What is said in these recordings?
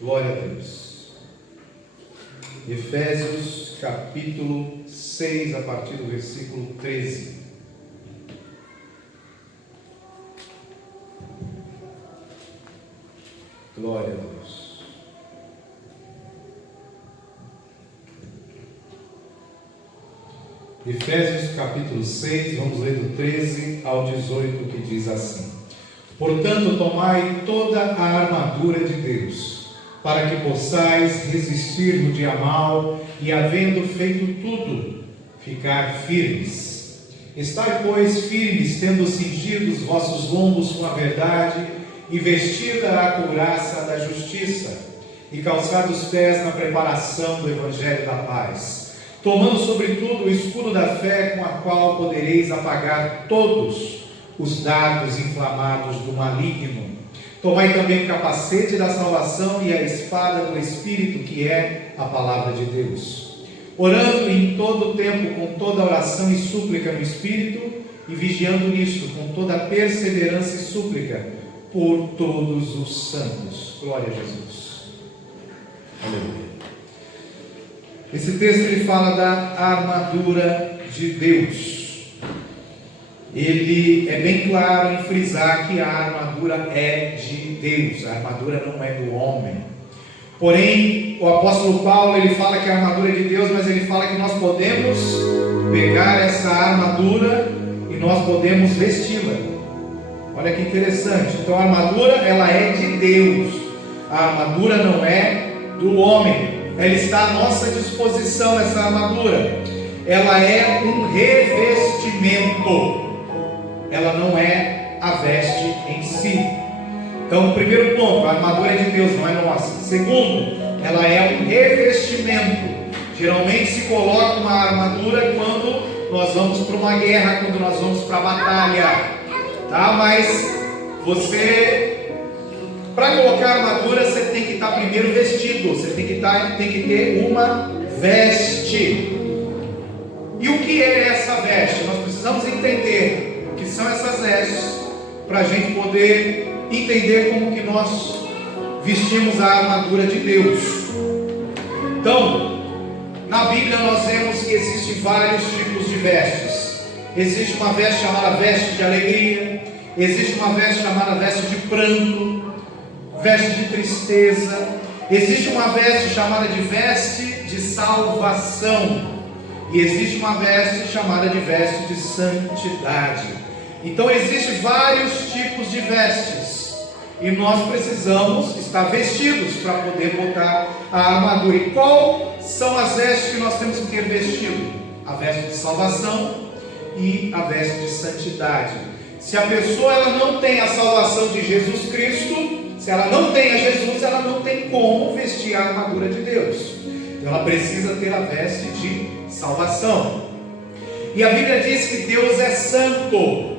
Glória a Deus. Efésios capítulo 6, a partir do versículo 13. Glória a Deus. Efésios capítulo 6, vamos ler do 13 ao 18, que diz assim: Portanto, tomai toda a armadura de Deus, para que possais resistir no dia mau e, havendo feito tudo, ficar firmes. Estai, pois, firmes, tendo cingido os vossos lombos com a verdade, e vestida a couraça da justiça, e calçados os pés na preparação do evangelho da paz, tomando sobretudo o escudo da fé, com a qual podereis apagar todos os dardos inflamados do maligno. Tomai também o capacete da salvação e a espada do Espírito, que é a palavra de Deus, orando em todo o tempo com toda oração e súplica no Espírito, e vigiando nisto com toda perseverança e súplica por todos os santos. Glória a Jesus. Aleluia. Esse texto ele fala da armadura de Deus. Ele é bem claro em frisar que a armadura é de Deus, a armadura não é do homem. Porém, o apóstolo Paulo ele fala que a armadura é de Deus, mas ele fala que nós podemos pegar essa armadura e nós podemos vesti-la. Olha que interessante. Então a armadura ela é de Deus, a armadura não é do homem. Ela está à nossa disposição, essa armadura. Ela é um revestimento. Ela não é a veste em si. Então, primeiro ponto, a armadura é de Deus, não é nossa. Segundo, ela é um revestimento. Geralmente se coloca uma armadura quando nós vamos para uma guerra, quando nós vamos para a batalha, tá? Mas você, para colocar armadura, você tem que estar primeiro vestido. Você tem que ter uma veste. E o que é essa veste? Nós precisamos entender o que são essas vestes, para a gente poder entender como que nós vestimos a armadura de Deus. Então, na Bíblia nós vemos que existem vários tipos de vestes. Existe uma veste chamada veste de alegria, existe uma veste chamada veste de pranto, veste de tristeza, existe uma veste chamada de veste de salvação, e existe uma veste chamada de veste de santidade. Então existem vários tipos de vestes, e nós precisamos estar vestidos para poder botar a armadura. E qual são as vestes que nós temos que ter vestido? A veste de salvação e a veste de santidade. Se a pessoa ela não tem a salvação de Jesus Cristo, se ela não tem a Jesus, ela não tem como vestir a armadura de Deus. Então ela precisa ter a veste de salvação. E a Bíblia diz que Deus é santo.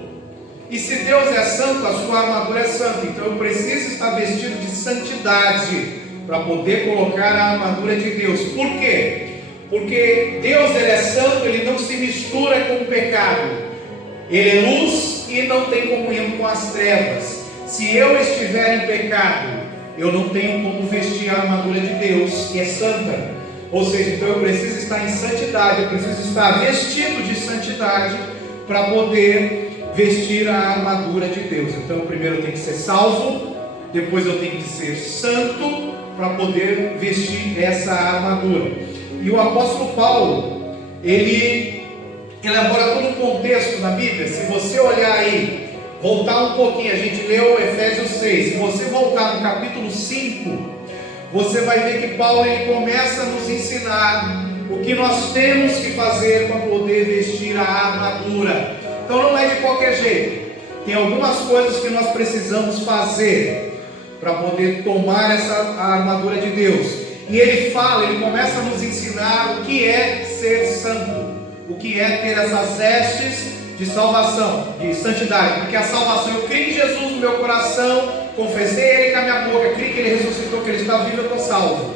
E se Deus é santo, a sua armadura é santa. Então eu preciso estar vestido de santidade para poder colocar a armadura de Deus. Por quê? Porque Deus ele é santo, ele não se mistura com o pecado. Ele é luz e não tem comunhão com as trevas. Se eu estiver em pecado, eu não tenho como vestir a armadura de Deus, que é santa. Ou seja, então eu preciso estar em santidade, eu preciso estar vestido de santidade para poder vestir a armadura de Deus. Então primeiro eu tenho que ser salvo, depois eu tenho que ser santo para poder vestir essa armadura. E o apóstolo Paulo, ele elabora todo um contexto na Bíblia. Se você olhar aí, voltar um pouquinho, a gente leu Efésios 6, se você voltar no capítulo 5, você vai ver que Paulo ele começa a nos ensinar o que nós temos que fazer para poder vestir a armadura. Então não é de qualquer jeito. Tem algumas coisas que nós precisamos fazer para poder tomar essa armadura de Deus. E ele começa a nos ensinar o que é ser santo, o que é ter essas vestes de salvação, de santidade. Porque a salvação, eu creio em Jesus no meu coração, confessei Ele com a minha boca, creio que Ele ressuscitou, que Ele está vivo, eu estou salvo.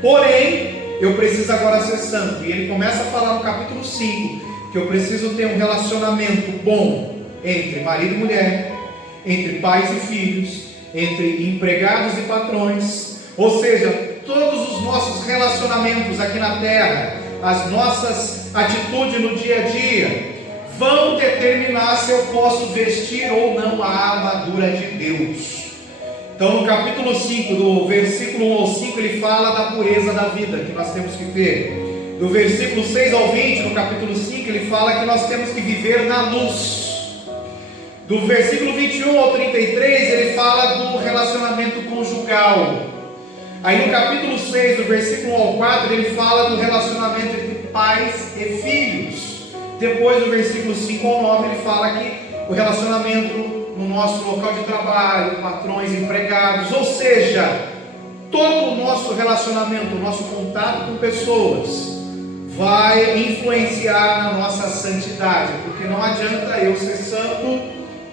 Porém, eu preciso agora ser santo. E ele começa a falar no capítulo 5 que eu preciso ter um relacionamento bom entre marido e mulher, entre pais e filhos, entre empregados e patrões, Ou seja, todos os nossos relacionamentos aqui na terra, as nossas atitudes no dia a dia, vão determinar se eu posso vestir ou não a armadura de Deus. Então no capítulo 5, do versículo 1 ao 5, ele fala da pureza da vida que nós temos que ter. Do versículo 6 ao 20, no capítulo 5, ele fala que nós temos que viver na luz. Do versículo 21 ao 33, ele fala do relacionamento conjugal. Aí no capítulo 6, do versículo 1 ao 4, ele fala do relacionamento entre pais e filhos. Depois do versículo 5 ao 9, ele fala que o relacionamento no nosso local de trabalho, patrões, empregados, ou seja, todo o nosso relacionamento, o nosso contato com pessoas vai influenciar na nossa santidade, porque não adianta eu ser santo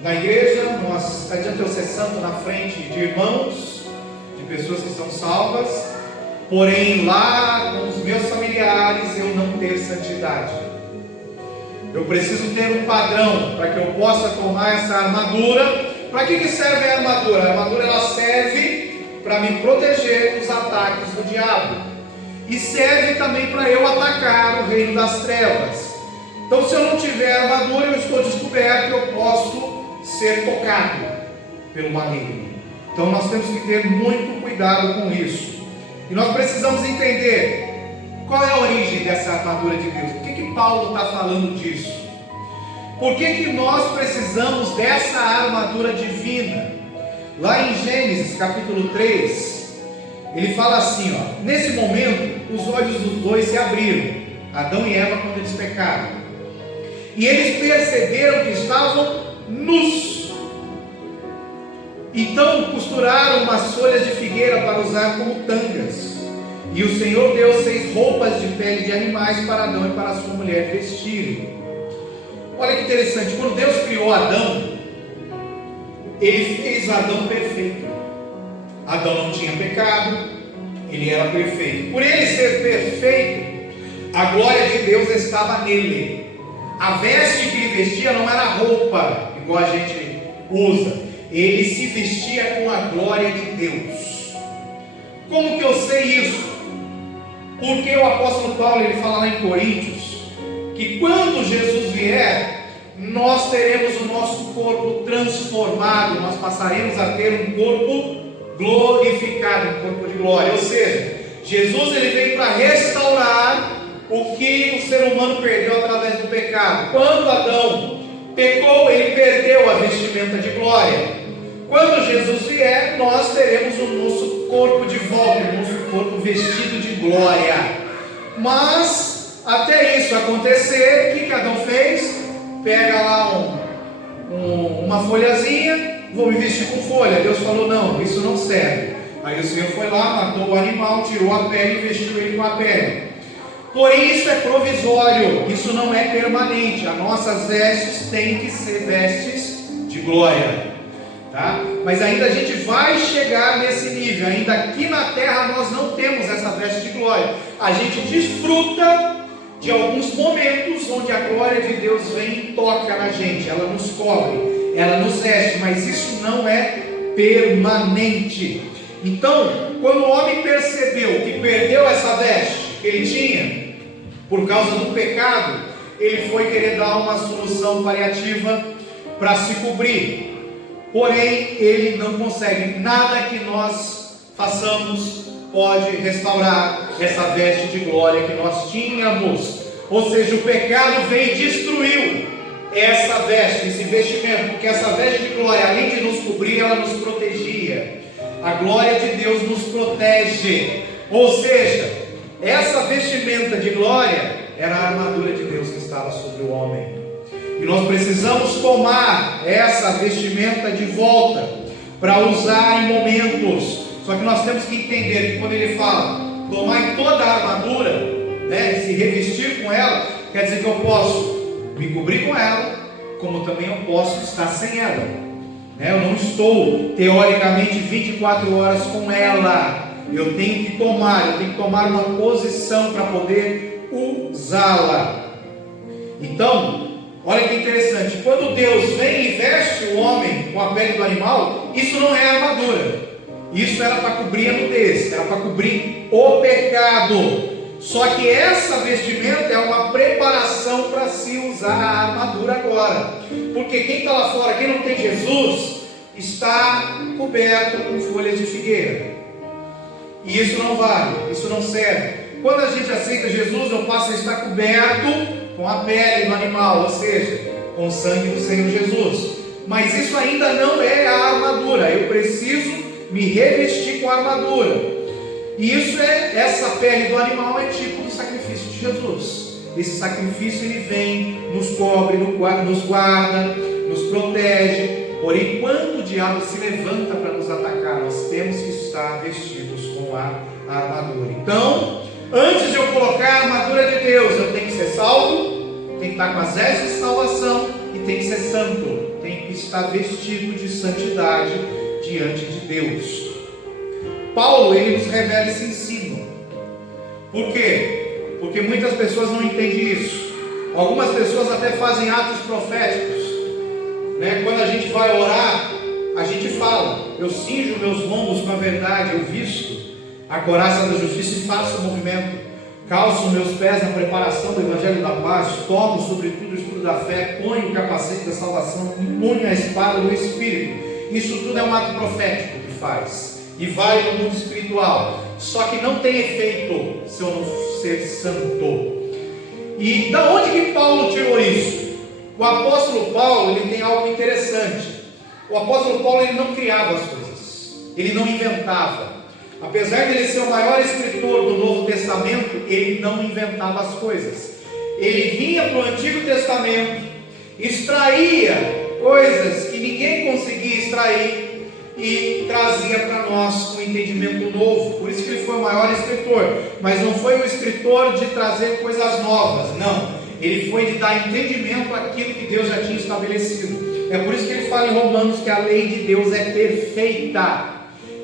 na igreja, não adianta eu ser santo na frente de irmãos, de pessoas que são salvas, porém lá com os meus familiares eu não ter santidade. Eu preciso ter um padrão para que eu possa tomar essa armadura. Para que serve a armadura? A armadura ela serve para me proteger dos ataques do diabo. E serve também para eu atacar o reino das trevas. Então se eu não tiver armadura, eu estou descoberto, eu posso ser tocado pelo maligno. Então nós temos que ter muito cuidado com isso. E nós precisamos entender qual é a origem dessa armadura de Deus. Por que Paulo está falando disso? Por que nós precisamos dessa armadura divina? Lá em Gênesis capítulo 3, ele fala assim, ó: nesse momento os olhos dos dois se abriram, Adão e Eva, quando eles pecaram, e eles perceberam que estavam nus. Então costuraram umas folhas de figueira para usar como tangas. E o Senhor Deus fez roupas de pele de animais para Adão e para sua mulher vestirem. Olha que interessante, quando Deus criou Adão, Ele fez Adão perfeito. Adão não tinha pecado, ele era perfeito. Por ele ser perfeito, a glória de Deus estava nele. A veste que ele vestia não era roupa, igual a gente usa. Ele se vestia com a glória de Deus. Como que eu sei isso? Porque o apóstolo Paulo ele fala lá em Coríntios que quando Jesus vier, nós teremos o nosso corpo transformado, nós passaremos a ter um corpo glorificado, um corpo de glória. Ou seja, Jesus ele veio para restaurar o que o ser humano perdeu através do pecado. Quando Adão pecou, ele perdeu a vestimenta de glória. Quando Jesus vier, nós teremos o nosso corpo de volta, o nosso corpo vestido de glória. Mas, até isso acontecer, o que Adão fez? Pega lá uma folhazinha, vou me vestir com folha. Deus falou, não, isso não serve. Aí o Senhor foi lá, matou o animal, tirou a pele e vestiu ele com a pele. Porém, isso é provisório, isso não é permanente. As nossas vestes têm que ser vestes de glória. Tá? Mas ainda a gente vai chegar nesse nível. Ainda aqui na terra nós não temos essa veste de glória. A gente desfruta de alguns momentos onde a glória de Deus vem e toca na gente. Ela nos cobre, ela nos veste, mas isso não é permanente. Então, quando o homem percebeu que perdeu essa veste que ele tinha por causa do pecado, ele foi querer dar uma solução paliativa para se cobrir. Porém, ele não consegue. Nada que nós façamos pode restaurar essa veste de glória que nós tínhamos. Ou seja, o pecado veio e destruiu essa veste, esse vestimento, porque essa veste de glória, além de nos cobrir, ela nos protegia. A glória de Deus nos protege. Ou seja, essa vestimenta de glória era a armadura de Deus que estava sobre o homem. E nós precisamos tomar essa vestimenta de volta para usar em momentos. Só que nós temos que entender que quando ele fala tomar toda a armadura, né, se revestir com ela, quer dizer que eu posso me cobrir com ela, como também eu posso estar sem ela. Eu não estou teoricamente 24 horas com ela. Eu tenho que tomar uma posição para poder usá-la. Então, olha que interessante, quando Deus vem e veste o homem com a pele do animal, isso não é armadura. Isso era para cobrir a nudez, era para cobrir o pecado. Só que essa vestimenta é uma preparação para se usar a armadura agora. Porque quem está lá fora, quem não tem Jesus, está coberto com folhas de figueira. E isso não vale, isso não serve. Quando a gente aceita Jesus, eu passo a estar coberto com a pele do animal, ou seja, com o sangue do Senhor Jesus. Mas isso ainda não é a armadura. Eu preciso me revestir com a armadura. E isso essa pele do animal é tipo do sacrifício de Jesus. Esse sacrifício ele vem, nos cobre, nos guarda, nos protege. Porém, quando o diabo se levanta para nos atacar, nós temos que estar vestidos com a armadura. Então, antes de eu colocar a armadura de Deus, eu tenho que ser salvo, tenho que estar com as vestes de salvação e tenho que ser santo, tenho que estar vestido de santidade diante de Deus. Paulo, ele nos revela esse ensino. Por quê? Porque muitas pessoas não entendem isso. Algumas pessoas até fazem atos proféticos, né? Quando a gente vai orar, a gente fala: eu cinjo meus lombos com a verdade, eu visto a couraça da justiça e faço o movimento, calço meus pés na preparação do evangelho da paz, tomo sobretudo o escudo da fé, ponho o capacete da salvação, impunho a espada do Espírito. Isso tudo é um ato profético que faz e vai no mundo espiritual, só que não tem efeito se eu não ser santo. E da onde que Paulo tirou isso? O apóstolo Paulo, ele tem algo interessante. O apóstolo Paulo, ele não criava as coisas, ele não inventava. Apesar de ele ser o maior escritor do Novo Testamento, ele não inventava as coisas. Ele vinha para o Antigo Testamento, extraía coisas que ninguém conseguia extrair e trazia para nós um entendimento novo. Por isso que ele foi o maior escritor. Mas não foi o escritor de trazer coisas novas, não. Ele foi de dar entendimento àquilo que Deus já tinha estabelecido. É por isso que ele fala em Romanos que a lei de Deus é perfeita.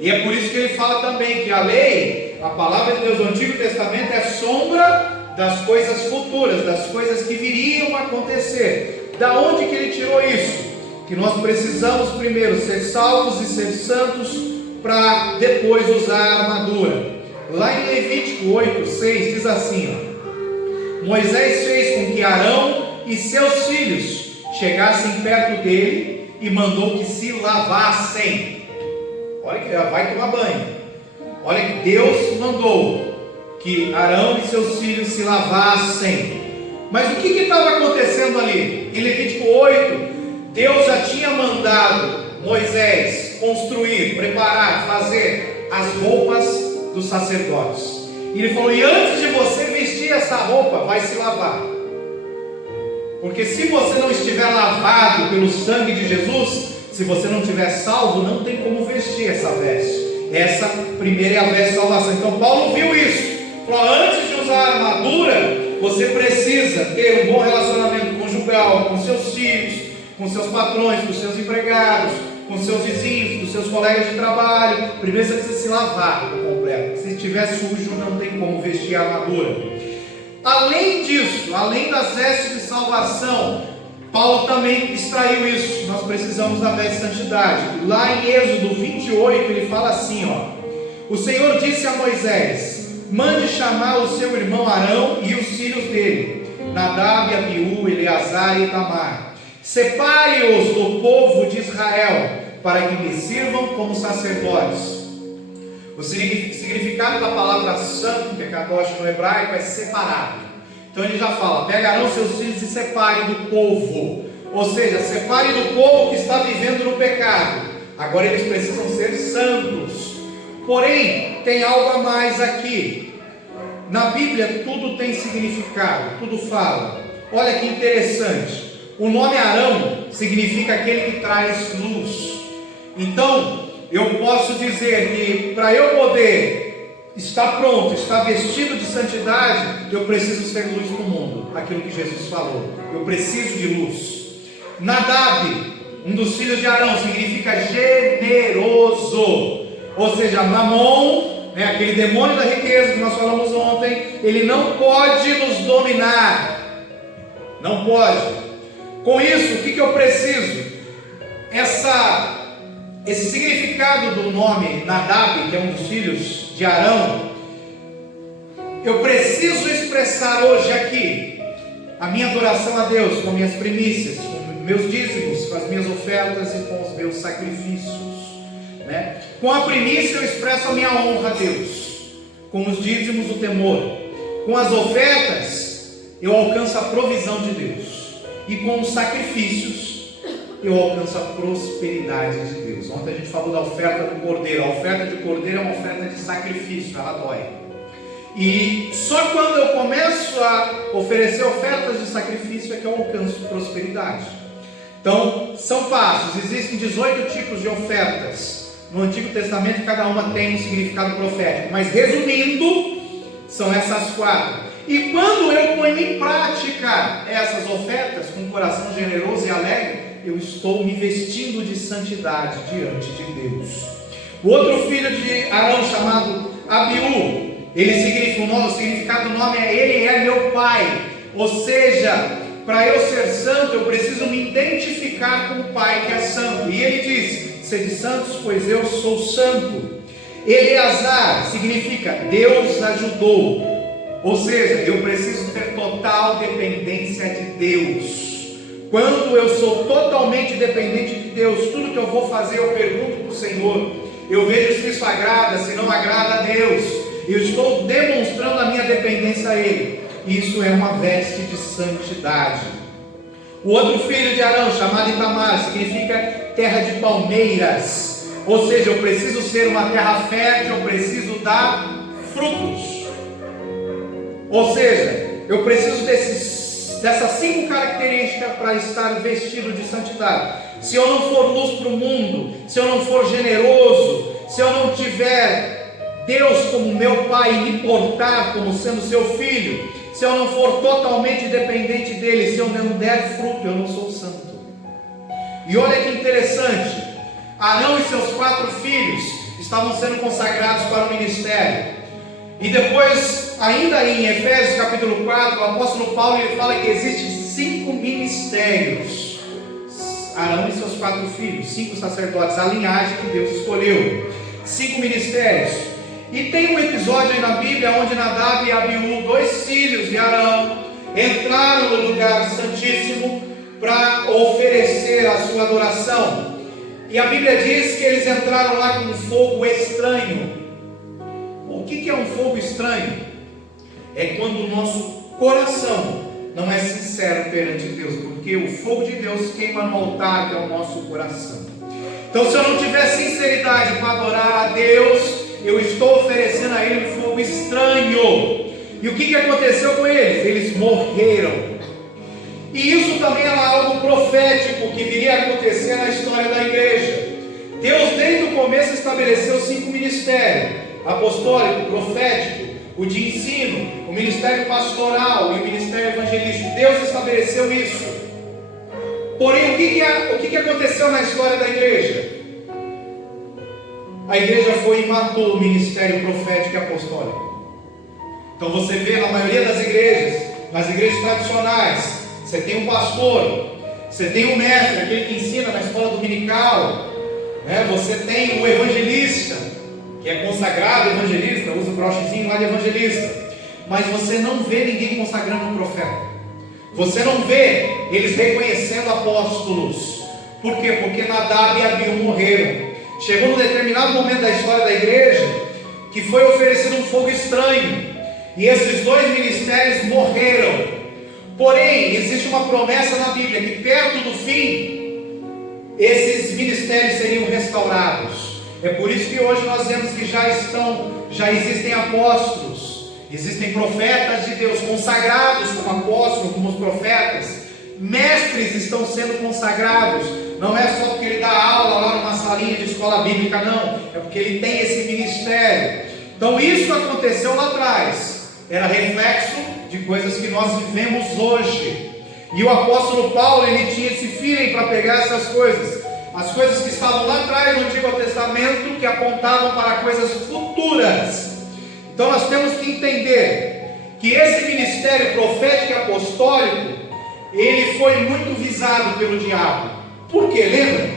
E é por isso que ele fala também que a lei, a palavra de Deus do Antigo Testamento, é sombra das coisas futuras, das coisas que viriam a acontecer. Da onde que ele tirou isso? Que nós precisamos primeiro ser salvos e ser santos para depois usar a armadura. Lá em Levítico 8:6 diz assim, ó: Moisés fez com que Arão e seus filhos chegassem perto dele e mandou que se lavassem. Olha que vai tomar banho. Olha que Deus mandou que Arão e seus filhos se lavassem. Mas o que estava acontecendo ali? Em Levítico 8, Deus já tinha mandado Moisés construir, preparar, fazer as roupas dos sacerdotes. E ele falou: e antes de você vestir essa roupa, vai se lavar. Porque se você não estiver lavado pelo sangue de Jesus, se você não estiver salvo, não tem como vestir essa veste. Essa primeira é a veste de salvação. Então Paulo viu isso. Falou: antes de usar a armadura, você precisa ter um bom relacionamento conjugal com seus filhos, com seus patrões, com seus empregados, com seus vizinhos, com seus colegas de trabalho. Primeiro você precisa se lavar por completo. Se estiver sujo, não tem como vestir a armadura. Além disso, além das vestes de salvação, Paulo também extraiu isso. Nós precisamos da veste de santidade. Lá em Êxodo 28, ele fala assim, ó: o Senhor disse a Moisés: mande chamar o seu irmão Arão e os filhos dele, Nadab, Abiú, Eleazar e Itamar. Separe-os do povo de Israel, para que me sirvam como sacerdotes. O significado da palavra santo, que é kadosh no hebraico, é separado. Então ele já fala: pegarão seus filhos e separem do povo. Ou seja, separem do povo que está vivendo no pecado. Agora eles precisam ser santos. Porém, tem algo a mais aqui. Na Bíblia tudo tem significado, tudo fala. Olha que interessante. O nome Arão significa aquele que traz luz. Então, eu posso dizer que para eu poder estar pronto, estar vestido de santidade, eu preciso ser luz no mundo. Aquilo que Jesus falou. Eu preciso de luz. Nadab, um dos filhos de Arão, significa generoso. Ou seja, Mamon, aquele demônio da riqueza que nós falamos ontem, ele não pode nos dominar. Não pode. Com isso, o que eu preciso? esse significado do nome Nadab, que é um dos filhos de Arão, eu preciso expressar hoje aqui a minha adoração a Deus com minhas primícias, com meus dízimos, com as minhas ofertas e com os meus sacrifícios, né? Com a primícia eu expresso a minha honra a Deus, com os dízimos o temor, com as ofertas eu alcanço a provisão de Deus, e com os sacrifícios eu alcanço a prosperidade de Deus. Ontem a gente falou da oferta do cordeiro. A oferta de cordeiro é uma oferta de sacrifício, ela dói. E só quando eu começo a oferecer ofertas de sacrifício é que eu alcanço prosperidade. Então, são passos. Existem 18 tipos de ofertas. No Antigo Testamento, cada uma tem um significado profético. Mas, resumindo, são essas 4. E quando eu ponho em prática essas ofertas com um coração generoso e alegre, eu estou me vestindo de santidade diante de Deus. O outro filho de Arão, chamado Abiú, o significado do nome é ele é meu pai. Ou seja, para eu ser santo, eu preciso me identificar com o pai que é santo. E ele diz: sede santos, pois eu sou santo. Eleazar significa Deus ajudou. Ou seja, eu preciso ter total dependência de Deus. Quando eu sou totalmente dependente de Deus, tudo que eu vou fazer eu pergunto para o Senhor. Eu vejo se isso agrada, se não agrada a Deus. Eu estou demonstrando a minha dependência a Ele. Isso é uma veste de santidade. O outro filho de Arão, chamado Itamar, significa terra de palmeiras. Ou seja, eu preciso ser uma terra fértil, eu preciso dar frutos. Ou seja, eu preciso dessas 5 características para estar vestido de santidade. Se eu não for luz para o mundo, se eu não for generoso, se eu não tiver Deus como meu pai e me portar como sendo seu filho, se eu não for totalmente dependente dele, se eu não der fruto, eu não sou santo. E olha que interessante, Arão e seus 4 filhos estavam sendo consagrados para o ministério. E depois, ainda em Efésios capítulo 4, o apóstolo Paulo ele fala que existem 5 ministérios. Arão e seus 4 filhos, 5 sacerdotes, a linhagem que Deus escolheu. 5 ministérios. E tem um episódio aí na Bíblia onde Nadab e Abiú, 2 filhos de Arão, entraram no lugar santíssimo para oferecer a sua adoração. E a Bíblia diz que eles entraram lá com um fogo estranho. O que é um fogo estranho? É quando o nosso coração não é sincero perante Deus, porque o fogo de Deus queima no altar que é o nosso coração. Então, se eu não tiver sinceridade para adorar a Deus, eu estou oferecendo a Ele um fogo estranho. E o que aconteceu com eles? Eles morreram. E isso também era algo profético que viria a acontecer na história da igreja. Deus desde o começo estabeleceu 5 ministérios: apostólico, profético, o de ensino, o ministério pastoral e o ministério evangelístico. Deus estabeleceu isso. Porém, o que aconteceu na história da igreja? A igreja foi e matou o ministério profético e apostólico. Então você vê na maioria das igrejas, nas igrejas tradicionais, você tem um pastor, você tem um mestre, aquele que ensina na escola dominical, né? Você tem o evangelista, que é consagrado evangelista, usa o brochezinho lá de evangelista, mas você não vê ninguém consagrando um profeta. Você não vê eles reconhecendo apóstolos. Por quê? Porque Nadab e Abiú morreram. Chegou num determinado momento da história da igreja que foi oferecido um fogo estranho, e esses 2 ministérios morreram. Porém, existe uma promessa na Bíblia que perto do fim esses ministérios seriam restaurados. É por isso que hoje nós vemos que já existem apóstolos, existem profetas de Deus consagrados como apóstolos, como os profetas. Mestres estão sendo consagrados. Não é só porque ele dá aula lá numa salinha de escola bíblica, não. É porque ele tem esse ministério. Então isso aconteceu lá atrás. Era reflexo de coisas que nós vivemos hoje. E o apóstolo Paulo, ele tinha esse feeling para pegar essas coisas. As coisas que estavam lá atrás no Antigo Testamento, que apontavam para coisas futuras. Então nós temos que entender que esse ministério profético e apostólico, ele foi muito visado pelo diabo. Por quê? Lembra?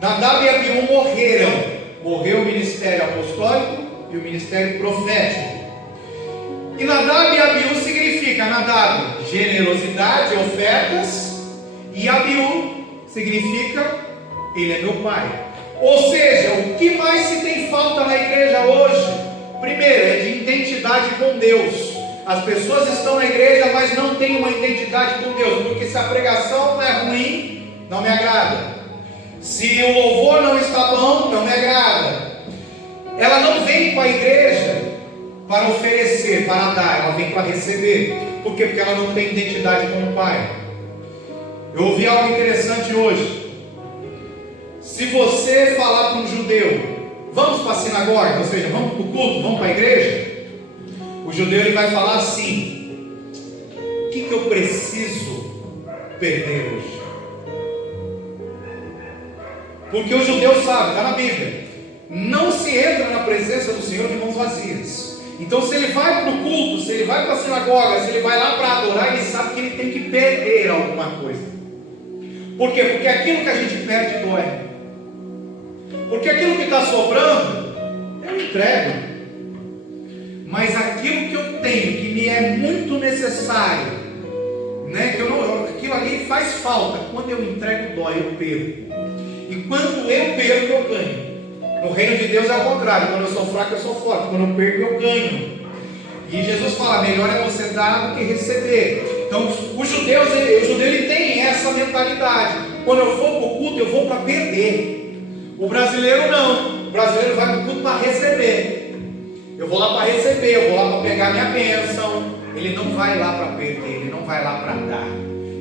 Nadab e Abiú morreram. Morreu o ministério apostólico e o ministério profético. E Nadab e Abiú significa: Nadab, generosidade, ofertas, e Abiú significa: ele é meu pai. Ou seja, o que mais se tem falta na igreja hoje? Primeiro, é de identidade com Deus. As pessoas estão na igreja, mas não têm uma identidade com Deus, porque se a pregação não é ruim, não me agrada. Se o louvor não está bom, não me agrada. Ela não vem para a igreja para oferecer, para dar, ela vem para receber. Por quê? Porque ela não tem identidade com o Pai. Eu ouvi algo interessante hoje. Se você falar para um judeu: vamos para a sinagoga, ou seja, vamos para o culto, vamos para a igreja, o judeu ele vai falar assim: o que eu preciso perder hoje? Porque o judeu sabe, está na Bíblia, não se entra na presença do Senhor de mãos vazias. Então, se ele vai para o culto, se ele vai para a sinagoga, se ele vai lá para adorar, ele sabe que ele tem que perder alguma coisa. Por quê? Porque aquilo que a gente perde dói. Porque aquilo que está sobrando, eu entrego. Mas aquilo que eu tenho, que me é muito necessário, né, aquilo ali faz falta. Quando eu entrego, dói, eu perco. E quando eu perco, eu ganho. No reino de Deus é o contrário. Quando eu sou fraco, eu sou forte. Quando eu perco, eu ganho. E Jesus fala: melhor é você dar do que receber. Então, o judeu ele tem essa mentalidade. Quando eu for para o culto, eu vou para perder. O brasileiro não. O brasileiro vai para o culto para receber. Eu vou lá para receber, eu vou lá para pegar minha bênção. Ele não vai lá para perder, ele não vai lá para dar.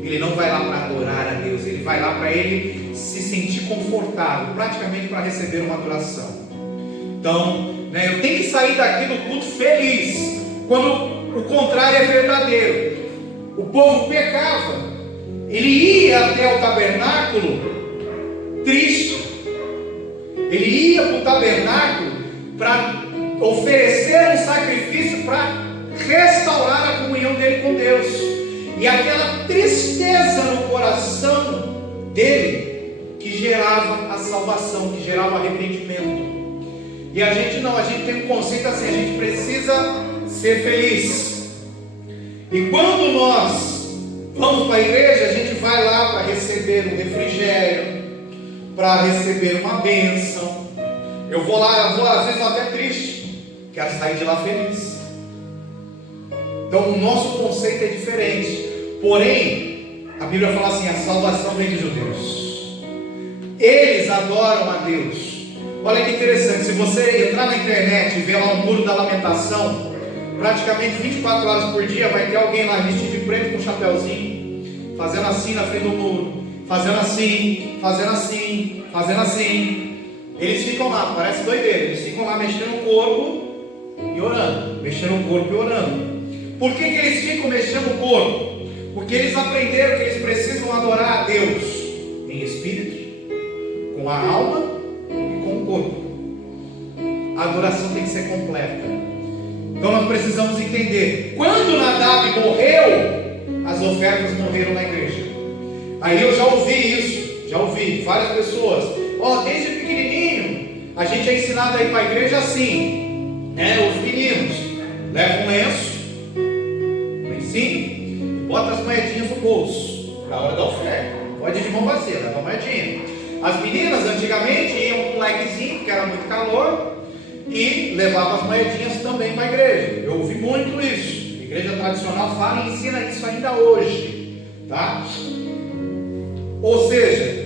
Ele não vai lá para adorar a Deus. Ele vai lá para ele se sentir confortável, praticamente para receber uma adoração. Então, eu tenho que sair daqui do culto feliz, quando o contrário é verdadeiro. O povo pecava, ele ia até o tabernáculo triste, ele ia para o tabernáculo para oferecer um sacrifício para restaurar a comunhão dele com Deus, e aquela tristeza no coração dele que gerava a salvação, que gerava arrependimento. E a gente não, a gente tem um conceito assim: a gente precisa ser feliz. E quando nós vamos para a igreja, a gente vai lá para receber um refrigério, para receber uma bênção. Eu vou lá, às vezes até triste, quero sair de lá feliz. Então o nosso conceito é diferente. Porém, a Bíblia fala assim: a salvação vem dos judeus. Eles adoram a Deus. Olha que interessante, se você entrar na internet e ver lá o Muro da Lamentação, praticamente 24 horas por dia vai ter alguém lá vestido de preto com um chapéuzinho, fazendo assim na frente do muro, fazendo assim, fazendo assim, fazendo assim. Eles ficam lá, parece doideira, eles ficam lá mexendo o corpo e orando, mexendo o corpo e orando. Por que eles ficam mexendo o corpo? Porque eles aprenderam que eles precisam adorar a Deus em espírito, com a alma e com o corpo. A adoração tem que ser completa. Então nós precisamos entender: quando Nadab morreu, as ofertas morreram na igreja. Aí eu já ouvi isso, já ouvi várias pessoas: desde pequenininho a gente é ensinado a ir para a igreja assim, né? Os meninos levam um lenço, e bota as moedinhas no bolso para a hora da oferta. Pode ir de mão vazia, leva a moedinha. As meninas antigamente iam com um lequezinho, porque era muito calor, e levavam as moedinhas também para a igreja. Eu ouvi muito isso. A igreja tradicional fala e ensina isso ainda hoje, tá? Ou seja,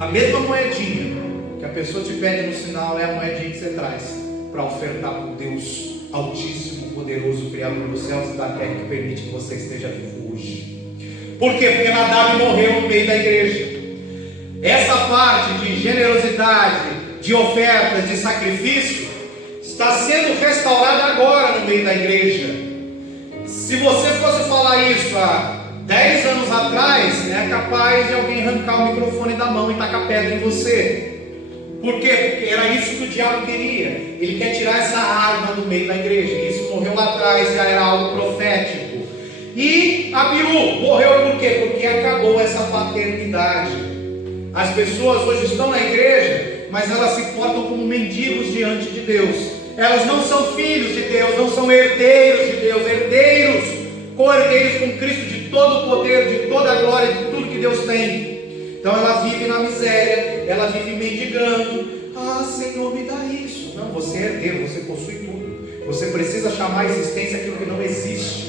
a mesma moedinha que a pessoa te pede no sinal é a moedinha que você traz para ofertar para o Deus Altíssimo, poderoso, Criador dos céus e da terra, que permite que você esteja vivo hoje. Por quê? Porque Nadab morreu no meio da igreja. Essa parte de generosidade, de ofertas, de sacrifício, está sendo restaurada agora no meio da igreja. Se você fosse falar isso há 10 anos atrás, é capaz de alguém arrancar o microfone da mão e tacar pedra em você. Por quê? Porque era isso que o diabo queria. Ele quer tirar essa arma do meio da igreja. Isso morreu lá atrás, já era algo profético. E Abiú morreu por quê? Porque acabou essa paternidade. As pessoas hoje estão na igreja, mas elas se portam como mendigos diante de Deus. Elas não são filhos de Deus, não são herdeiros de Deus, herdeiros, co-herdeiros com Cristo de todo o poder, de toda a glória, de tudo que Deus tem. Então ela vive na miséria, ela vive mendigando. Ah, Senhor, me dá isso. Não, você é herdeiro, você possui tudo. Você precisa chamar a existência aquilo que não existe.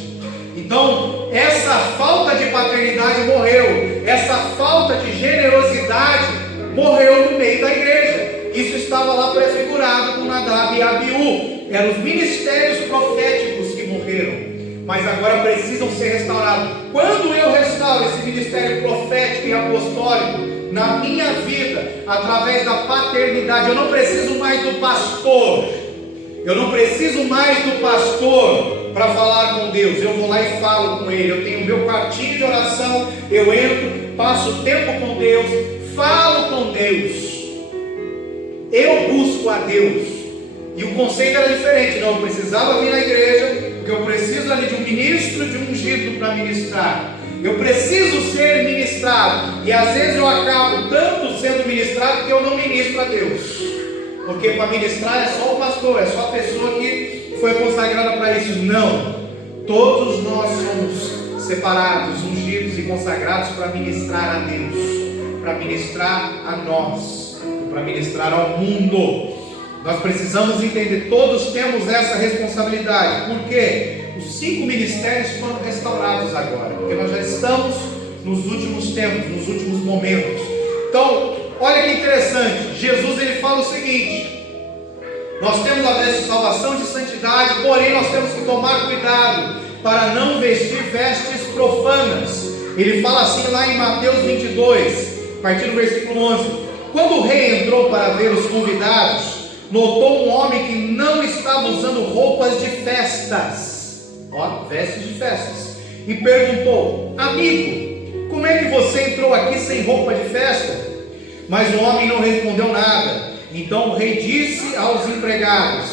Então, essa falta de paternidade morreu, essa falta de generosidade morreu no meio da igreja. Isso estava lá prefigurado com Nadab e Abiú. Eram os ministérios proféticos que morreram, mas agora precisam ser restaurados. Quando eu restauro esse ministério profético e apostólico na minha vida, através da paternidade, eu não preciso mais do pastor. Eu não preciso mais do pastor para falar com Deus. Eu vou lá e falo com Ele. Eu tenho o meu quartinho de oração. Eu entro, passo tempo com Deus, falo com Deus. Eu busco a Deus. E o conceito era diferente. Não, eu precisava vir na igreja, porque eu preciso ali de um ministro, de um ungido para ministrar. Eu preciso ser ministrado. E às vezes eu acabo tanto sendo ministrado que eu não ministro a Deus. Porque para ministrar é só o pastor, é só a pessoa que foi consagrada para isso. Não. Todos nós somos separados, ungidos e consagrados para ministrar a Deus, para ministrar a nós, para ministrar ao mundo. Nós precisamos entender, todos temos essa responsabilidade. Por quê? Os 5 ministérios foram restaurados agora, porque nós já estamos nos últimos tempos, nos últimos momentos. Então, olha que interessante, Jesus ele fala o seguinte: nós temos a veste de salvação e de santidade, porém nós temos que tomar cuidado para não vestir vestes profanas. Ele fala assim lá em Mateus 22, a partir do versículo 11: quando o rei entrou para ver os convidados, notou um homem que não estava usando roupas de festas, vestes de festas, e perguntou: amigo, como é que você entrou aqui sem roupa de festa? Mas o homem não respondeu nada. Então o rei disse aos empregados: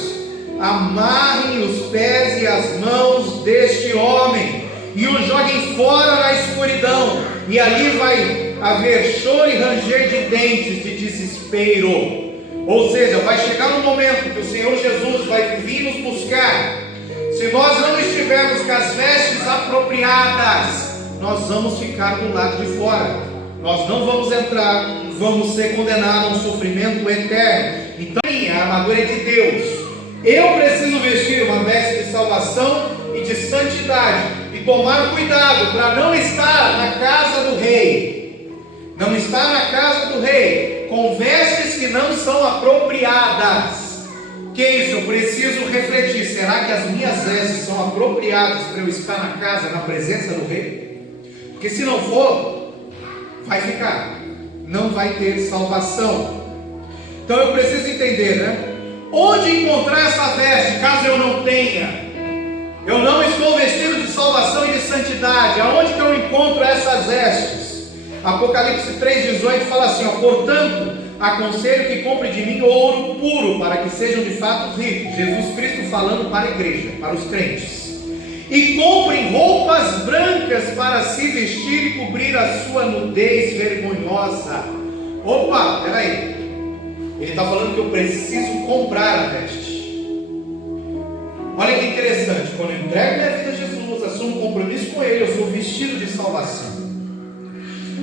amarrem os pés e as mãos deste homem e o joguem fora na escuridão, e ali vai haver choro e ranger de dentes, de desespero. Ou seja, vai chegar um momento que o Senhor Jesus vai vir nos buscar. Se nós não estivermos com as vestes apropriadas, nós vamos ficar do lado de fora. Nós não vamos entrar, vamos ser condenados a um sofrimento eterno. Então, a armadura é de Deus. Eu preciso vestir uma veste de salvação e de santidade, e tomar cuidado para não estar na casa do rei. Não estar na casa do rei com vestes que não são apropriadas. Que isso? Eu preciso refletir. Será que as minhas vestes são apropriadas para eu estar na casa, na presença do rei? Porque se não for, vai ficar, não vai ter salvação. Então eu preciso entender, né? Onde encontrar essa veste, caso eu não tenha? Eu não estou vestido de salvação e de santidade. Aonde que eu encontro essas vestes? Apocalipse 3,18 fala assim: portanto, aconselho que compre de mim ouro puro, para que sejam de fato ricos. Jesus Cristo falando para a igreja, para os crentes. E comprem roupas brancas para se vestir e cobrir a sua nudez vergonhosa. Opa, peraí. Ele está falando que eu preciso comprar a veste. Olha que interessante. Quando eu entrego minha vida a Jesus, assumo um compromisso com Ele, eu sou vestido de salvação.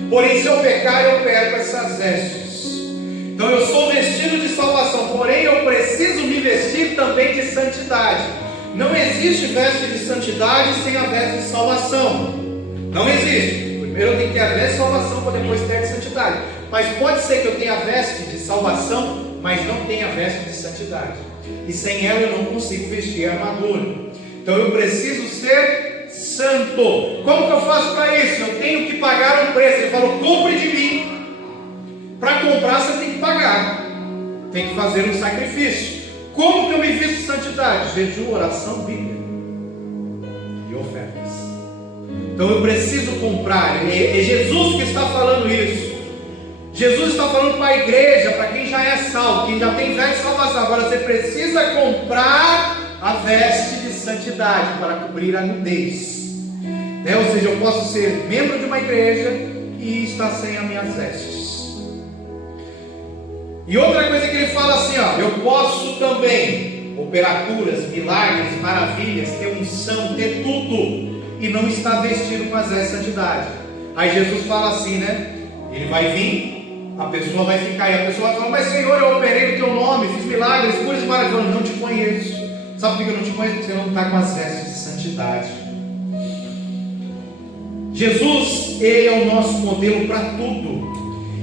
Porém, se eu pecar, eu perco essas vestes. Então eu sou vestido de salvação, porém eu preciso me vestir também de santidade. Não existe veste de santidade sem a veste de salvação. Não existe. Primeiro eu tenho que ter a veste de salvação para depois ter a de santidade. Mas pode ser que eu tenha a veste de salvação, mas não tenha a veste de santidade. E sem ela eu não consigo vestir a armadura. Então eu preciso ser santo. Como que eu faço para isso? Eu tenho que pagar um preço. Ele falou: compre de mim. Para comprar você tem que pagar. Tem que fazer um sacrifício. Como que eu me visto de santidade? Jejum, oração, Bíblia e ofertas. Então eu preciso comprar. É Jesus que está falando isso. Jesus está falando para a igreja, para quem já é salvo, quem já tem veste de salvação. Agora você precisa comprar a veste de santidade para cobrir a nudez. Ou seja, eu posso ser membro de uma igreja e estar sem as minhas vestes. E outra coisa que ele fala assim, ó, eu posso também operar curas, milagres, maravilhas, ter unção, ter tudo, e não estar vestido com as vestes de santidade. Aí Jesus fala assim, né? Ele vai vir, a pessoa vai ficar, e a pessoa vai falar, mas Senhor, eu operei no teu nome, fiz milagres, curas e maravilhas. Eu não te conheço. Sabe por que eu não te conheço? Porque você não está com as vestes de santidade. Jesus, ele é o nosso modelo para tudo.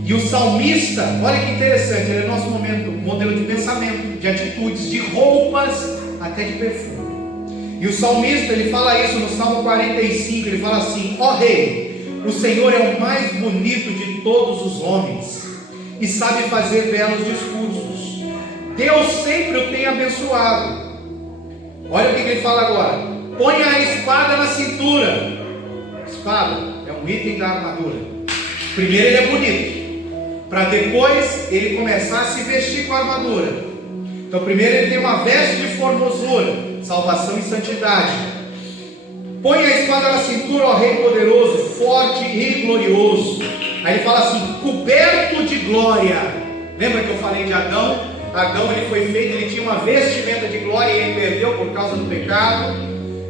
E o salmista, olha que interessante, ele é o nosso modelo de pensamento, de atitudes, de roupas, até de perfume. E o salmista, ele fala isso no Salmo 45, ele fala assim, ó rei, o Senhor é o mais bonito de todos os homens, e sabe fazer belos discursos. Deus sempre o tem abençoado. Olha o que ele fala agora, põe a espada na cintura. Espada é um item da armadura. Primeiro ele é bonito, para depois ele começar a se vestir com a armadura. Então primeiro ele tem uma veste de formosura, salvação e santidade. Põe a espada na cintura, ó rei poderoso, forte e glorioso. Aí ele fala assim, coberto de glória. Lembra que eu falei de Adão? Adão, ele foi feito, ele tinha uma vestimenta de glória e ele perdeu por causa do pecado.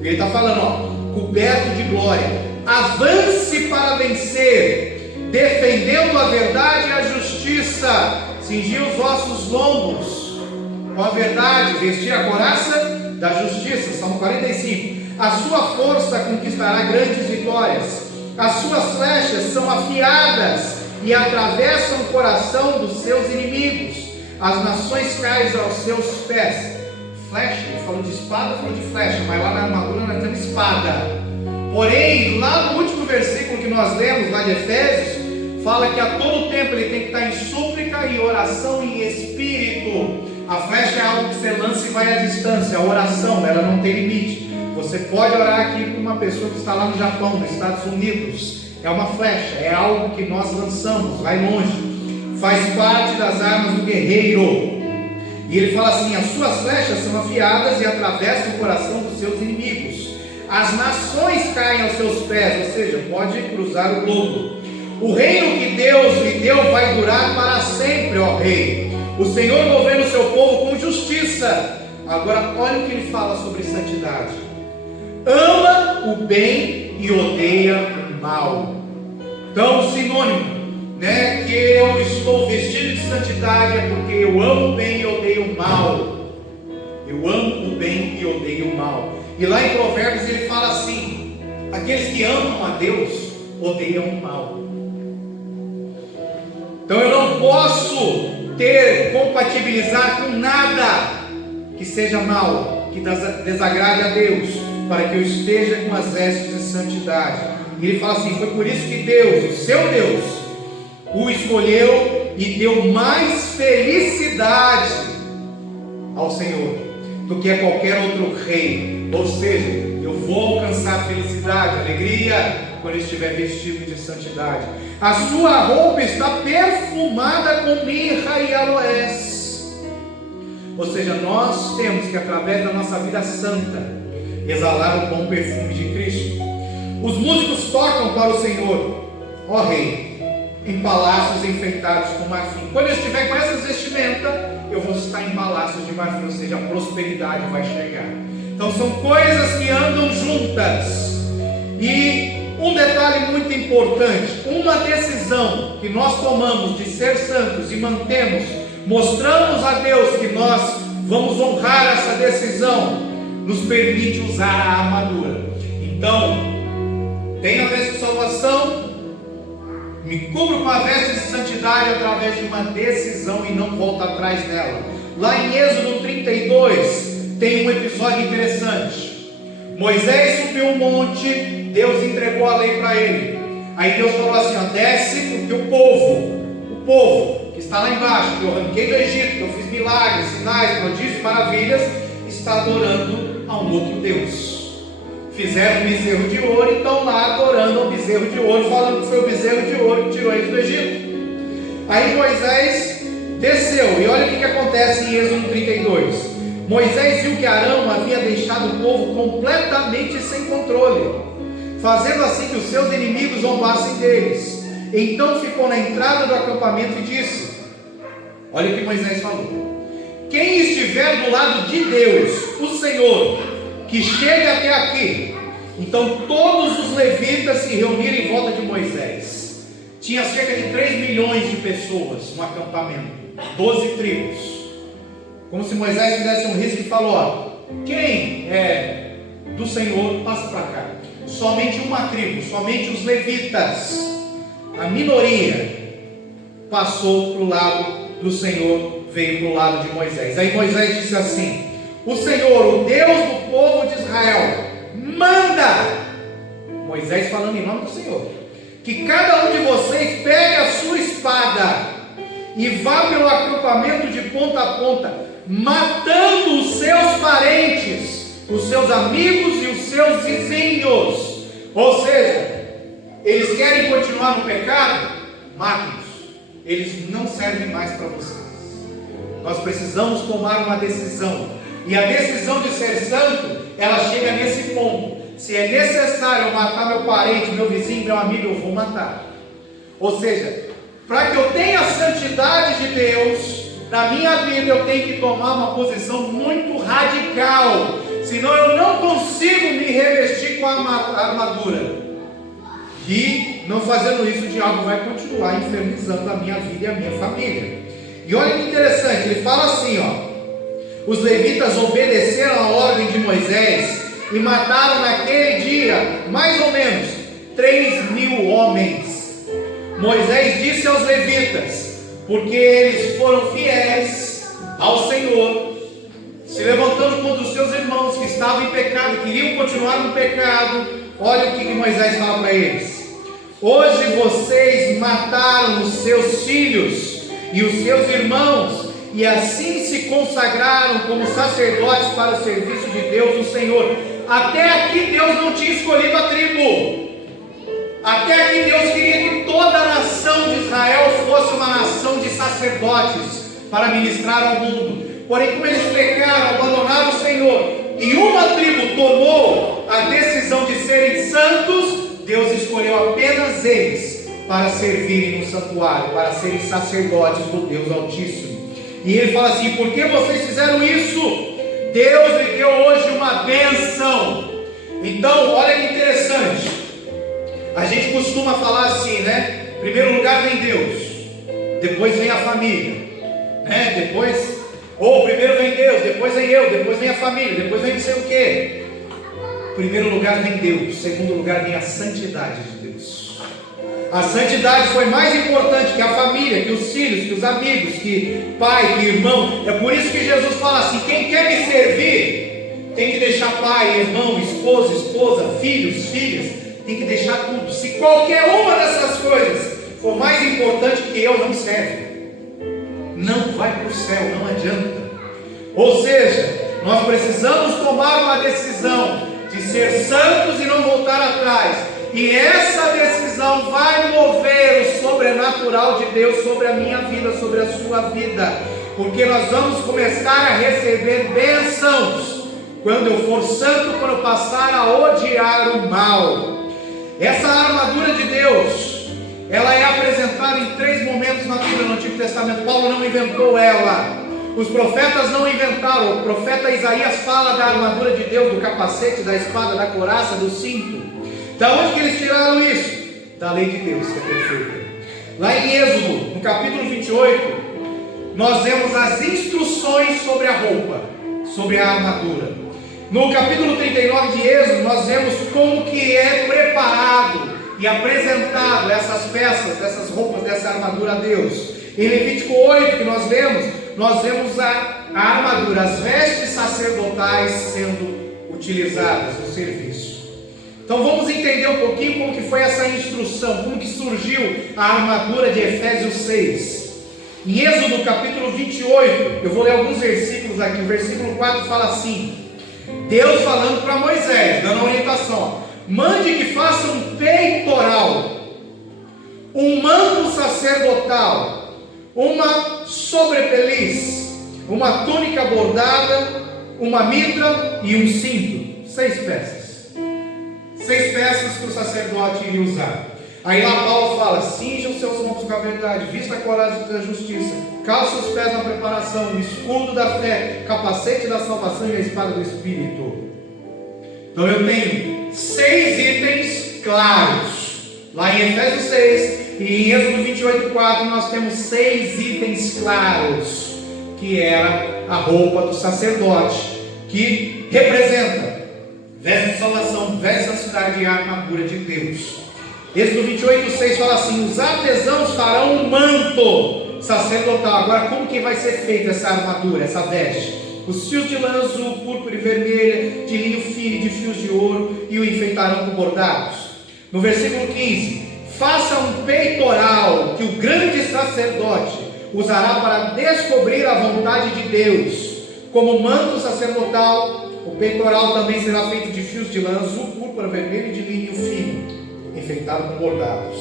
E ele está falando, ó, coberto de glória. Avance para vencer, defendendo a verdade e a justiça, cingir os ossos lombos com a verdade, vestir a couraça da justiça. Salmo 45. A sua força conquistará grandes vitórias, as suas flechas são afiadas e atravessam o coração dos seus inimigos, as nações caem aos seus pés. Flecha, ele falou de espada, falou de flecha, mas lá na armadura nós temos espada. Porém, lá no último versículo que nós lemos, lá de Efésios, fala que a todo tempo ele tem que estar em súplica e oração em espírito. A flecha é algo que você lança e vai à distância. A oração, ela não tem limite. Você pode orar aqui para uma pessoa que está lá no Japão, nos Estados Unidos. É uma flecha, é algo que nós lançamos, vai longe. Faz parte das armas do guerreiro. E ele fala assim, as suas flechas são afiadas e atravessam o coração dos seus inimigos. As nações caem aos seus pés, ou seja, pode cruzar o globo. O reino que Deus lhe deu vai durar para sempre, ó rei. O Senhor governa o seu povo com justiça. Agora, olha o que ele fala sobre santidade. Ama o bem e odeia o mal. Então, sinônimo, né, que eu estou vestido de santidade é porque eu amo o bem e odeio o mal. Eu amo o bem e odeio o mal. E lá em Provérbios ele fala assim, aqueles que amam a Deus odeiam o mal. Então eu não posso compatibilizar com nada que seja mal, que desagrade a Deus, para que eu esteja com as vestes de santidade. E ele fala assim, foi por isso que Deus, o seu Deus, o escolheu e deu mais felicidade ao Senhor do que a qualquer outro rei. Ou seja, eu vou alcançar felicidade, alegria, quando estiver vestido de santidade. A sua roupa está perfumada com mirra e aloés. Ou seja, nós temos que, através da nossa vida santa, exalar o bom perfume de Cristo. Os músicos tocam para o Senhor, ó rei, em palácios enfeitados com marfim. Quando eu estiver com essas vestimentas, eu vou estar em palácios de marfim, ou seja, a prosperidade vai chegar. Então são coisas que andam juntas. E um detalhe muito importante, uma decisão que nós tomamos de ser santos e mantemos, mostramos a Deus que nós vamos honrar essa decisão, nos permite usar a armadura. Então, tenho a veste de salvação, me cubro com a veste de santidade através de uma decisão e não volto atrás dela. Lá em Êxodo 32 tem um episódio interessante. Moisés subiu um monte, Deus entregou a lei para ele. Aí Deus falou assim, ó, desce, porque o povo que está lá embaixo, que eu arranquei do Egito, que eu fiz milagres, sinais, prodígios, maravilhas, está adorando a um outro Deus. Fizeram um bezerro de ouro e estão lá adorando ao bezerro de ouro, falando que foi o bezerro de ouro que tirou eles do Egito. Aí Moisés desceu, e olha o que acontece em Êxodo 32. Moisés viu que Arão havia deixado o povo completamente sem controle, fazendo assim que os seus inimigos zombassem deles. Então ficou na entrada do acampamento e disse: Olha o que Moisés falou: quem estiver do lado de Deus, o Senhor, que chegue até aqui. Então todos os levitas se reuniram em volta de Moisés. Tinha cerca de 3 milhões de pessoas no acampamento, 12 tribos. Como se Moisés fizesse um risco e falou: ó, quem é do Senhor, passa para cá. Somente uma tribo, somente os levitas, a minoria, passou para o lado do Senhor, veio para o lado de Moisés. Aí Moisés disse assim: o Senhor, o Deus do povo de Israel, manda, Moisés falando em nome do Senhor, que cada um de vocês pegue a sua espada e vá pelo acampamento de ponta a ponta, matando os seus parentes, os seus amigos e os seus vizinhos. Ou seja, eles querem continuar no pecado? Matem-os. Eles não servem mais para vocês. Nós precisamos tomar uma decisão. E a decisão de ser santo, ela chega nesse ponto. Se é necessário eu matar meu parente, meu vizinho, meu amigo, eu vou matar. Ou seja, para que eu tenha a santidade de Deus na minha vida, eu tenho que tomar uma posição muito radical. Senão eu não consigo me revestir com a armadura. E não fazendo isso, o diabo vai continuar infernizando a minha vida e a minha família. E olha que interessante, ele fala assim, ó: os levitas obedeceram a ordem de Moisés e mataram naquele dia, mais ou menos, 3.000 homens. Moisés disse aos levitas, porque eles foram fiéis ao Senhor, se levantando contra os seus irmãos que estavam em pecado e queriam continuar no pecado. Olha o que Moisés fala para eles: hoje vocês mataram os seus filhos e os seus irmãos, e assim se consagraram como sacerdotes para o serviço de Deus, o Senhor. Até aqui Deus não tinha escolhido a tribo. Até aqui Deus queria que toda a nação de Israel fosse uma nação de sacerdotes para ministrar ao mundo. Porém, como eles pecaram, abandonaram o Senhor, e uma tribo tomou a decisão de serem santos, Deus escolheu apenas eles para servirem no santuário, para serem sacerdotes do Deus Altíssimo. E ele fala assim: por que vocês fizeram isso? Deus lhe deu hoje uma bênção. Então, olha que interessante. A gente costuma falar assim, né? Em primeiro lugar vem Deus, depois vem a família, né? Depois, ou primeiro vem Deus, depois vem eu, depois vem a família, depois vem não sei o quê. Em primeiro lugar vem Deus, em segundo lugar vem a santidade de Deus. A santidade foi mais importante que a família, que os filhos, que os amigos, que pai, que irmão. É por isso que Jesus fala assim: quem quer me servir, tem que deixar pai, irmão, esposa, filhos, filhas, tem que deixar tudo. Se qualquer uma dessas coisas for mais importante que eu, não serve, não vai para o céu, não adianta. Ou seja, nós precisamos tomar uma decisão de ser santos e não voltar atrás. E essa decisão vai mover o sobrenatural de Deus sobre a minha vida, sobre a sua vida, porque nós vamos começar a receber bênçãos quando eu for santo, quando eu passar a odiar o mal. Essa armadura de Deus, ela é apresentada em 3 momentos na Bíblia, no Antigo Testamento. Paulo não inventou ela, os profetas não inventaram. O profeta Isaías fala da armadura de Deus, do capacete, da espada, da couraça, do cinto. Da onde que eles tiraram isso? Da lei de Deus, que é perfeita. Lá em Êxodo, no capítulo 28, nós vemos as instruções sobre a roupa, sobre a armadura. No capítulo 39 de Êxodo, nós vemos como que é preparado e apresentado essas peças, essas roupas, dessa armadura a Deus. Em Levítico 8, que nós vemos a armadura, as vestes sacerdotais sendo utilizadas no serviço. Então vamos entender um pouquinho como que foi essa instrução, como que surgiu a armadura de Efésios 6. Em Êxodo capítulo 28, eu vou ler alguns versículos aqui. O versículo 4 fala assim: Deus falando para Moisés, dando a orientação: mande que faça um peitoral, um manto sacerdotal, uma sobrepeliz, uma túnica bordada, uma mitra e um cinto. 6 peças. 6 peças que o sacerdote iria usar. Aí lá Paulo fala: cinja os seus ombros com a verdade, vista a coragem da justiça, calça os pés na preparação, o escudo da fé, capacete da salvação e a espada do Espírito. Então eu tenho 6 itens claros. Lá em Efésios 6 e em Êxodo 28:4 nós temos 6 itens claros, que era a roupa do sacerdote, que representa veste de salvação, veste de santidade e armadura de Deus. Êxodo 28:6 fala assim: os artesãos farão um manto sacerdotal. Agora, como que vai ser feita essa armadura, essa veste? Os fios de lã azul, púrpura e vermelha, de linho fino e de fios de ouro, e o enfeitarão com bordados. No versículo 15: faça um peitoral que o grande sacerdote usará para descobrir a vontade de Deus. Como manto sacerdotal, o peitoral também será feito de fios de lã azul, púrpura, vermelho e de linho fino, enfeitado com bordados.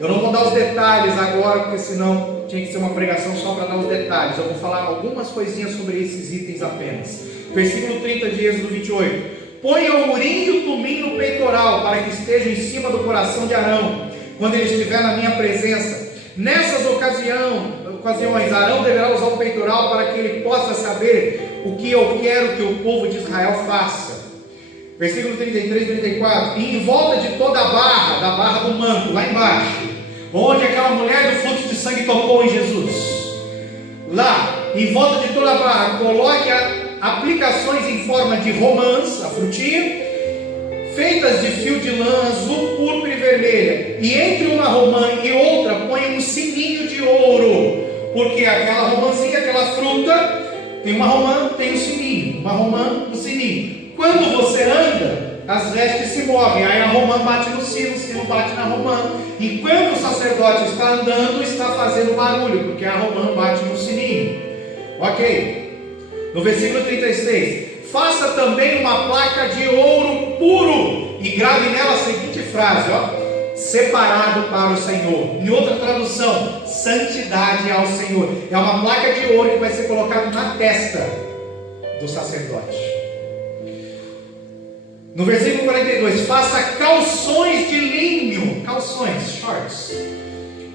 Eu não vou dar os detalhes agora, porque senão tinha que ser uma pregação só para dar os detalhes. Eu vou falar algumas coisinhas sobre esses itens apenas. Versículo 30 de Êxodo 28: ponha o urim e o tumim no peitoral, para que estejam em cima do coração de Arão, quando ele estiver na minha presença. Nessas ocasiões, Arão deverá usar o peitoral para que ele possa saber o que eu quero que o povo de Israel faça. Versículo 33 e 34: e em volta de toda a barra, da barra do manto, lá embaixo, onde aquela mulher do fluxo de sangue tocou em Jesus, lá, em volta de toda a barra, coloque aplicações em forma de romãs, a frutinha, feitas de fio de lã azul, púrpura e vermelha, e entre uma romã e outra põe um sininho de ouro, porque aquela romãzinha, aquela fruta, tem uma romã, tem um sininho, uma romã, um sininho. Quando você anda, as vestes se movem, aí a romã bate no sino, o sino bate na romã. E quando o sacerdote está andando, está fazendo barulho, porque a romã bate no sininho. Ok? No versículo 36: faça também uma placa de ouro puro e grave nela a seguinte frase, separado para o Senhor. Em outra tradução, santidade ao Senhor. É uma placa de ouro que vai ser colocada na testa do sacerdote. No versículo 42, faça calções de linho, calções, shorts,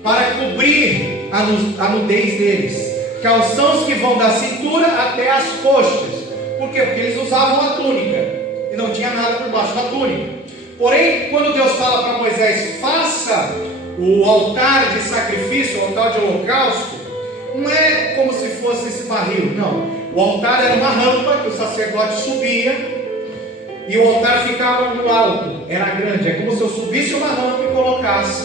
para cobrir a nudez deles, calções que vão da cintura até as coxas. Por quê? Porque eles usavam a túnica e não tinha nada por baixo da túnica. Porém, quando Deus fala para Moisés: faça o altar de sacrifício, o altar de holocausto, não é como se fosse esse barril, não. O altar era uma rampa que o sacerdote subia, e o altar ficava no alto, era grande. É como se eu subisse uma rampa e colocasse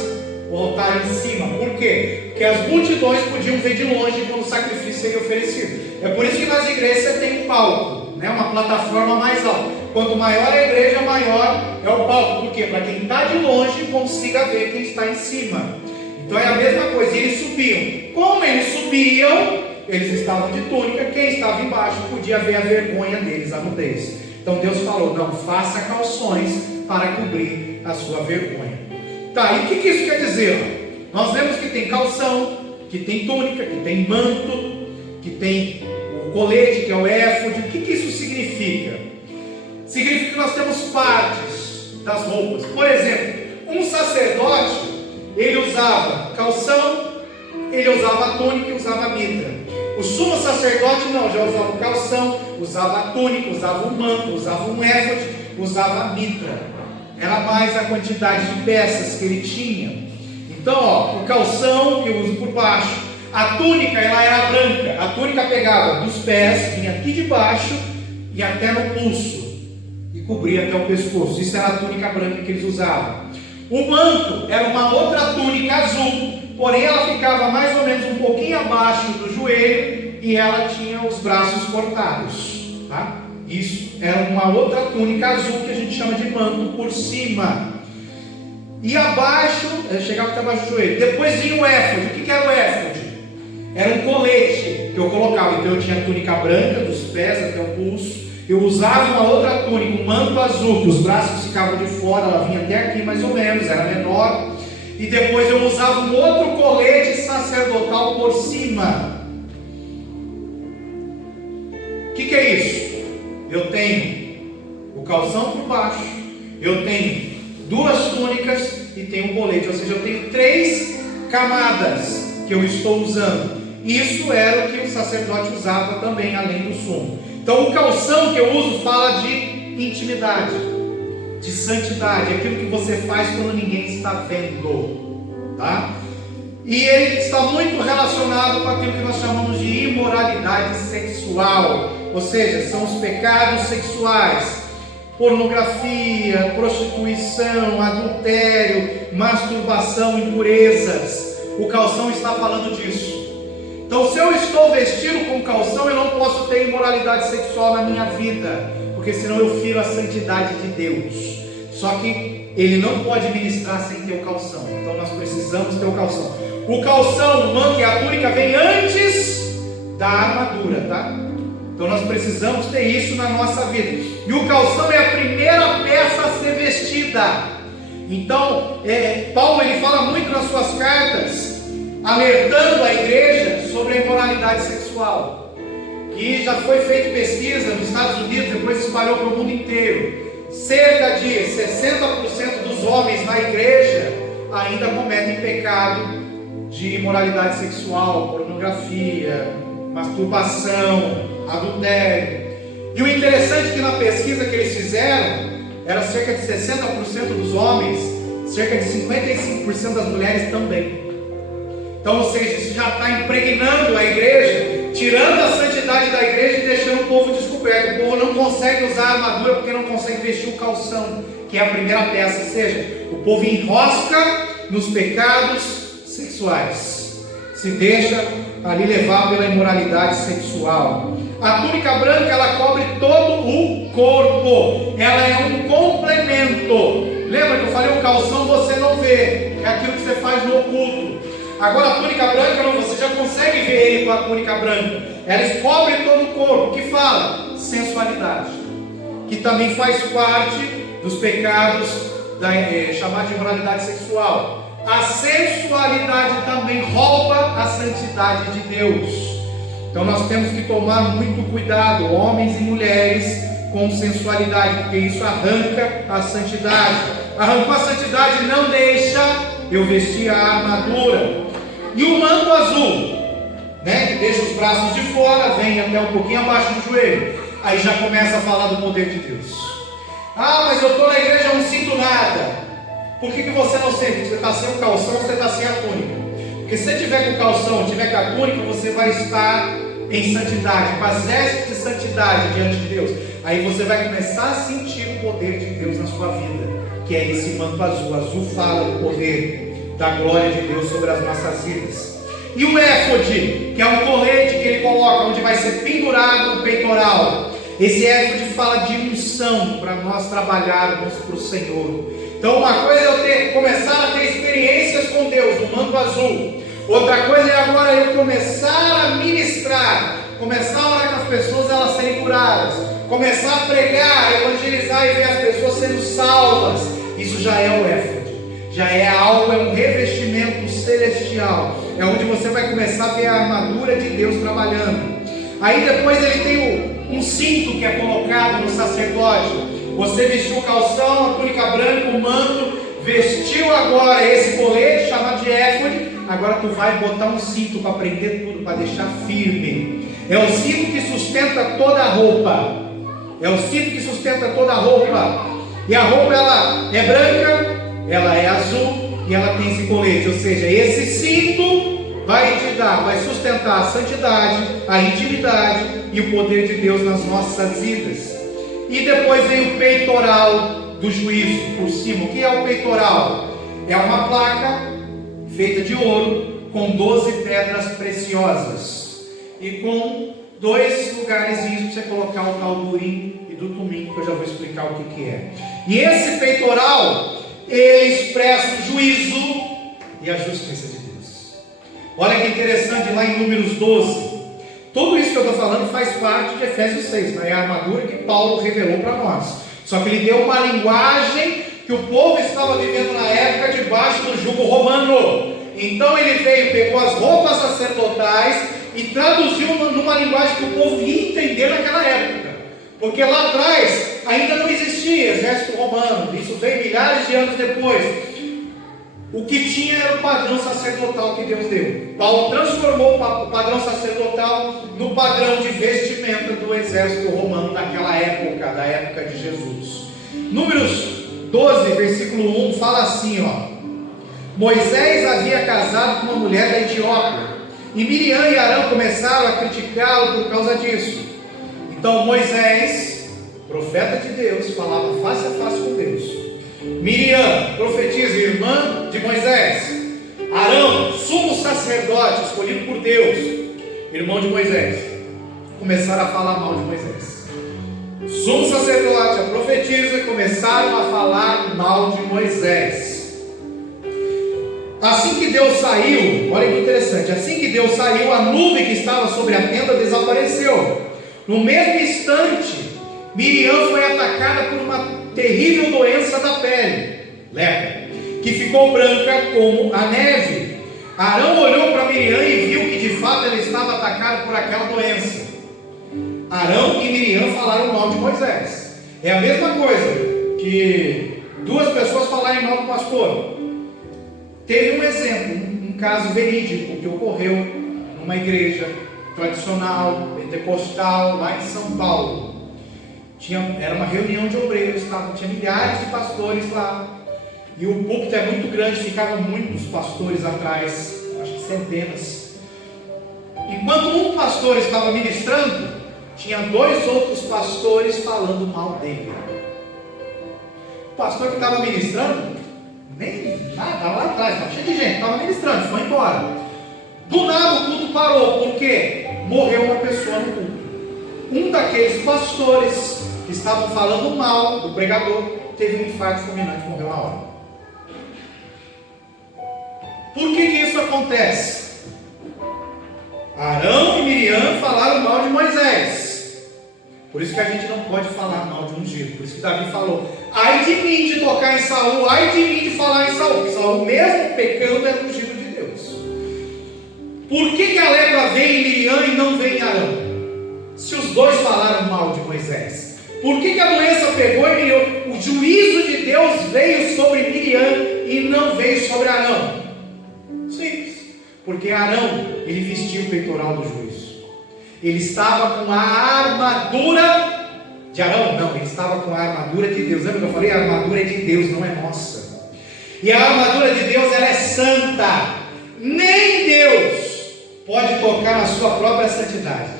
o altar em cima. Por quê? Porque as multidões podiam ver de longe quando o sacrifício seria oferecido. É por isso que nas igrejas você tem um palco, né? Uma plataforma mais alta. Quanto maior a igreja, maior é o palco. Por quê? Para quem está de longe consiga ver quem está em cima. Então é a mesma coisa, eles subiam. Como eles subiam, eles estavam de túnica. Quem estava embaixo podia ver a vergonha deles, a nudez. Então Deus falou: não, faça calções para cobrir a sua vergonha. Tá, e o que isso quer dizer? Nós vemos que tem calção, que tem túnica, que tem manto, que tem o colete, que é o éfode. O que isso significa? Significa que nós temos partes das roupas. Por exemplo, um sacerdote, ele usava calção, ele usava a túnica e usava a mitra. O sumo sacerdote não, já usava o calção, usava a túnica, usava o manto, usava um éfode, usava a mitra. Era mais a quantidade de peças que ele tinha. Então, o calção que eu uso por baixo, a túnica, ela era branca. A túnica pegava dos pés, vinha aqui de baixo e até no pulso e cobria até o pescoço. Isso era a túnica branca que eles usavam. O manto era uma outra túnica azul, porém ela ficava mais ou menos um pouquinho abaixo do joelho e ela tinha os braços cortados, tá? Isso era uma outra túnica azul que a gente chama de manto por cima. E abaixo, chegava até abaixo do joelho. Depois vinha o éfode. O que era o éfode? Era um colete que eu colocava. Então eu tinha a túnica branca dos pés até o pulso. Eu usava uma outra túnica, um manto azul, que os braços ficavam de fora, ela vinha até aqui mais ou menos, era menor. E depois eu usava um outro colete sacerdotal por cima. O que é isso? Eu tenho o calção por baixo, eu tenho duas túnicas e tem o colete, ou seja, eu tenho 3 camadas que eu estou usando. Isso era o que o sacerdote usava também, além do sumo. Então o calção que eu uso fala de intimidade, de santidade, aquilo que você faz quando ninguém está vendo, tá? E ele está muito relacionado com aquilo que nós chamamos de imoralidade sexual, ou seja, são os pecados sexuais, pornografia, prostituição, adultério, masturbação, impurezas. O calção está falando disso. Então, se eu estou vestido com calção, eu não posso ter imoralidade sexual na minha vida, porque senão eu firo a santidade de Deus. Só que ele não pode ministrar sem ter o calção. Então nós precisamos ter o calção. O calção, o manto e a túnica vem antes da armadura, tá? Então nós precisamos ter isso na nossa vida. E o calção é a primeira peça a ser vestida. Então, Paulo ele fala muito nas suas cartas, alertando a igreja sobre a imoralidade sexual. E já foi feita pesquisa nos Estados Unidos, depois se espalhou para o mundo inteiro. Cerca de 60% dos homens na igreja ainda cometem pecado de imoralidade sexual, pornografia, masturbação, adultério. E o interessante é que na pesquisa que eles fizeram, era cerca de 60% dos homens, cerca de 55% das mulheres também. Então, ou seja, isso já está impregnando a igreja, tirando a santidade da igreja e deixando o povo descoberto. O povo não consegue usar a armadura porque não consegue vestir o calção, que é a primeira peça. Ou seja, o povo enrosca nos pecados sexuais, se deixa ali levar pela imoralidade sexual. A túnica branca, ela cobre todo o corpo, ela é um complemento. Lembra que eu falei, o calção você não vê, é aquilo que você faz no oculto. Agora a túnica branca, você já consegue ver ele com a túnica branca. Ela cobre todo o corpo, que fala sensualidade, que também faz parte dos pecados chamados de imoralidade sexual. A sensualidade também rouba a santidade de Deus. Então nós temos que tomar muito cuidado, homens e mulheres, com sensualidade, porque isso arranca a santidade. Arrancou a santidade, não deixa eu vestir a armadura. E o manto azul, né, que deixa os braços de fora, vem até um pouquinho abaixo do joelho. Aí já começa a falar do poder de Deus. Ah, mas eu estou na igreja, não sinto nada. Por que você não sente? Você está sem o calção, você está sem a túnica. Porque se você tiver com o calção, tiver com a túnica, você vai estar em santidade, com as vestes de santidade diante de Deus. Aí você vai começar a sentir o poder de Deus na sua vida, que é esse manto azul. Azul fala do poder da glória de Deus sobre as nossas vidas. E o éfode, que é um colete que ele coloca, onde vai ser pendurado o peitoral. Esse éfode fala de unção, para nós trabalharmos para o Senhor. Então uma coisa é eu começar a ter experiências com Deus, no manto azul. Outra coisa é agora eu começar a ministrar, começar a orar com as pessoas, elas serem curadas, começar a pregar, evangelizar e ver as pessoas sendo salvas. Isso já é o éfode. Já é algo, é um revestimento celestial. É onde você vai começar a ver a armadura de Deus trabalhando. Aí depois ele tem um cinto que é colocado no sacerdote. Você vestiu o calção, a túnica branca, o manto, vestiu agora esse colete chamado de éfode. Agora tu vai botar um cinto para prender tudo, para deixar firme. É o cinto que sustenta toda a roupa. É o cinto que sustenta toda a roupa. E a roupa ela é branca, ela é azul e ela tem esse colete. Ou seja, esse cinto vai te dar, vai sustentar a santidade, a intimidade e o poder de Deus nas nossas vidas. E depois vem o peitoral do juízo por cima. O que é o peitoral? É uma placa feita de ouro com 12 pedras preciosas e com 2 lugares para você colocar o tal do urim e do tumim, que eu já vou explicar o que é. E esse peitoral, ele expressa o juízo e a justiça de Deus. Olha que interessante, lá em Números 12, tudo isso que eu estou falando faz parte de Efésios 6, né? É a armadura que Paulo revelou para nós. Só que ele deu uma linguagem que o povo estava vivendo na época debaixo do jugo romano. Então ele veio, pegou as roupas sacerdotais e traduziu numa linguagem que o povo ia entender naquela época. Porque lá atrás ainda não existia exército romano, isso veio milhares de anos depois. o que tinha era o padrão sacerdotal que Deus deu. Paulo transformou o padrão sacerdotal no padrão de vestimenta do exército romano daquela época, da época de Jesus. Números 12, versículo 1, fala assim, ó: Moisés havia casado com uma mulher da Etiópia, e Miriam e Arão começaram a criticá-lo por causa disso. Então Moisés, profeta de Deus, falava face a face com Deus. Miriam, profetisa, irmã de Moisés. Arão, sumo sacerdote, escolhido por Deus, irmão de Moisés. Começaram a falar mal de Moisés. Sumo sacerdote, a profetisa, começaram a falar mal de Moisés. Assim que Deus saiu, olha que interessante, assim que Deus saiu, a nuvem que estava sobre a tenda desapareceu. No mesmo instante, Miriam foi atacada por uma terrível doença da pele, lepra, que ficou branca como a neve. Arão olhou para Miriam e viu que de fato ela estava atacada por aquela doença. Arão e Miriam falaram mal de Moisés. É a mesma coisa que duas pessoas falarem mal do pastor. Teve um exemplo, um caso verídico que ocorreu numa igreja tradicional, pentecostal, lá em São Paulo. Era uma reunião de obreiros, tinha milhares de pastores lá, e o púlpito é muito grande, ficavam muitos pastores atrás, acho que centenas. Enquanto um pastor estava ministrando, tinha dois outros pastores falando mal dele. O pastor que estava ministrando, nem nada, estava lá atrás, estava cheio de gente, estava ministrando, foi embora. Do nada o culto parou, porque morreu uma pessoa no culto. Um daqueles pastores que estavam falando mal do pregador teve um infarto fulminante e morreu na hora. Por que isso acontece? Arão e Miriam falaram mal de Moisés. Por isso que a gente não pode falar mal de ungido. Por isso que Davi falou: ai de mim de tocar em Saul, ai de mim de falar em Saul. Porque Saul, mesmo pecando, é ungido de Deus. Por que a lepra veio em Miriam e não veio em Arão? Se os dois falaram mal de Moisés, por que a doença pegou em Miriam? O juízo de Deus veio sobre Miriam e não veio sobre Arão. Simples. Porque Arão, ele vestiu o peitoral do juízo. Ele estava com a armadura de Arão? Não, ele estava com a armadura de Deus. Lembra que eu falei? A armadura é de Deus, não é nossa. E a armadura de Deus, ela é santa. Nem Deus pode tocar na sua própria santidade.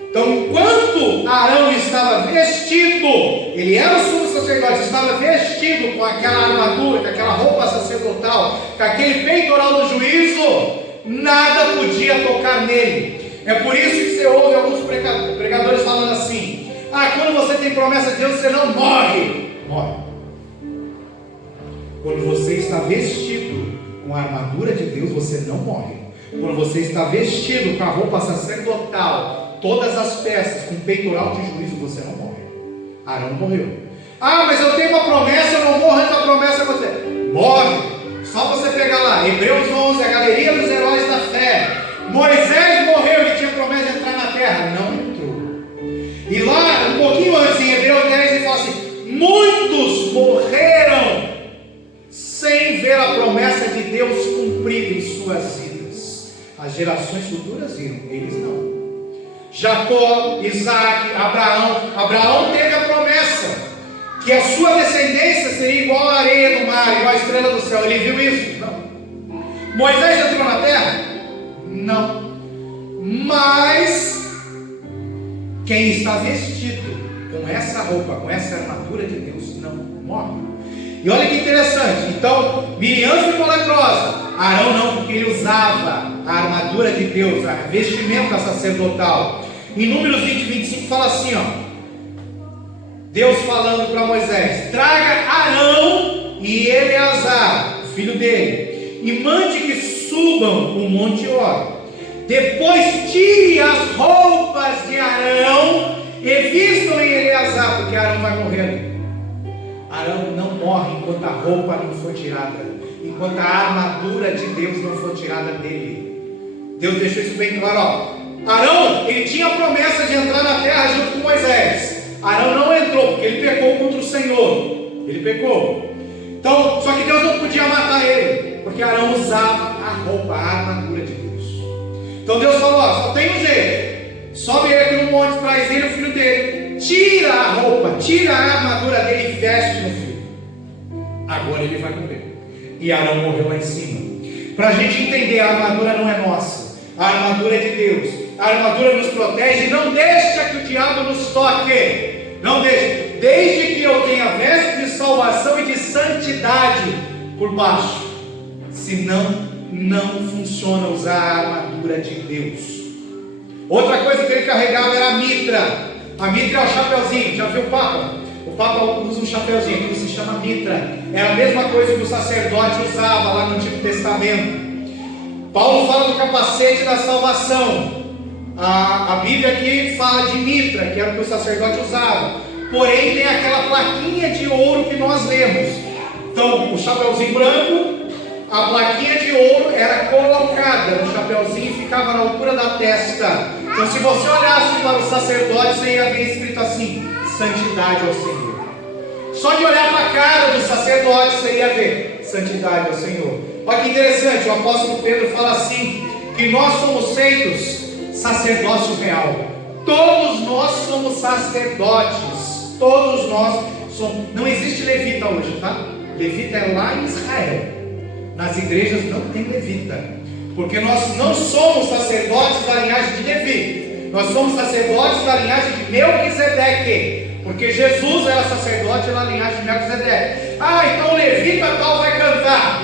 Então, enquanto Arão estava vestido, ele era o sumo sacerdote, estava vestido com aquela armadura, com aquela roupa sacerdotal, com aquele peitoral do juízo, nada podia tocar nele. É por isso que você ouve alguns pregadores falando assim: quando você tem promessa de Deus, você não morre. Morre. Quando você está vestido com a armadura de Deus, você não morre. Quando você está vestido com a roupa sacerdotal, todas as peças, com peitoral de juízo, você não morre. Arão morreu. Mas eu tenho uma promessa, eu não morro antes da promessa. Você morre. Só você pegar lá, Hebreus 11, a galeria dos heróis da fé. Moisés morreu, ele tinha promessa de entrar na terra, não entrou. E lá, um pouquinho antes, em Hebreus 10, ele fala assim: muitos morreram sem ver a promessa de Deus cumprida em suas vidas. As gerações futuras viram, eles não. Jacó, Isaac, Abraão teve a promessa que a sua descendência seria igual à areia do mar, igual à estrela do céu. Ele viu isso? Não. Moisés entrou na terra? Não. Mas quem está vestido com essa roupa, com essa armadura de Deus, não morre. E olha que interessante. Então, Miriam ficou leprosa, Arão não, porque ele usava a armadura de Deus, a vestimenta sacerdotal. Em Números 20, 25 fala assim, Deus falando para Moisés: traga Arão e Eleazar, filho dele, e mande que subam o Monte Hor. Depois tire as roupas de Arão e vistam em Eleazar, porque Arão vai morrer. Arão não morre enquanto a roupa não for tirada, enquanto a armadura de Deus não for tirada dele. Deus deixou isso bem claro. Arão, ele tinha a promessa de entrar na terra junto com Moisés. Arão não entrou, porque ele pecou contra o Senhor. Ele pecou. Então, só que Deus não podia matar ele, porque Arão usava a roupa, a armadura de Deus. Então Deus falou: ó, só tem um jeito, sobe ele aqui no monte, traz ele, o filho dele, tira a roupa, tira a armadura dele e veste no filho. Agora ele vai morrer. E Arão morreu lá em cima. Para a gente entender, a armadura não é nossa, a armadura é de Deus. A armadura nos protege e não deixa que o diabo nos toque. Não deixa. Desde que eu tenha veste de salvação e de santidade por baixo. Senão, não funciona usar a armadura de Deus. Outra coisa que ele carregava era a mitra. A mitra é o chapeuzinho. Já viu o Papa? O Papa usa um chapeuzinho que se chama mitra. É a mesma coisa que o sacerdote usava lá no Antigo Testamento. Paulo fala do capacete da salvação. A Bíblia aqui fala de mitra, que era o que o sacerdote usava. Porém tem aquela plaquinha de ouro que nós lemos. Então o chapeuzinho branco, a plaquinha de ouro era colocada no chapeuzinho e ficava na altura da testa. Então se você olhasse para o sacerdote, você ia ver escrito assim: santidade ao Senhor. Só de olhar para a cara do sacerdote, você ia ver: santidade ao Senhor. Olha que interessante, o apóstolo Pedro fala assim, que nós somos feitos sacerdócio real. Todos nós somos sacerdotes. Todos nós somos. Não existe levita hoje, tá? Levita é lá em Israel. Nas igrejas não tem levita, porque nós não somos sacerdotes da linhagem de Levi. Nós somos sacerdotes da linhagem de Melquisedeque, porque Jesus era sacerdote na linhagem de Melquisedeque. Ah, então o levita tal vai cantar.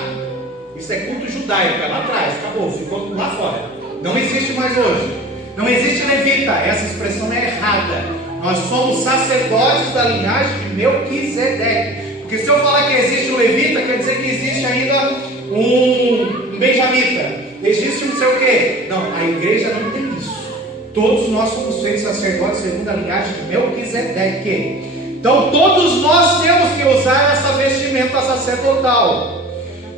Isso é culto judaico, é lá atrás, acabou, ficou lá fora. Não existe mais hoje. Não existe levita, essa expressão é errada. Nós somos sacerdotes da linhagem de Melquisedeque. Porque se eu falar que existe um levita, quer dizer que existe ainda um benjamita, existe um não sei o quê. Não, a igreja não tem isso. Todos nós somos feitos sacerdotes segundo a linhagem de Melquisedeque. Então todos nós temos que usar essa vestimenta sacerdotal.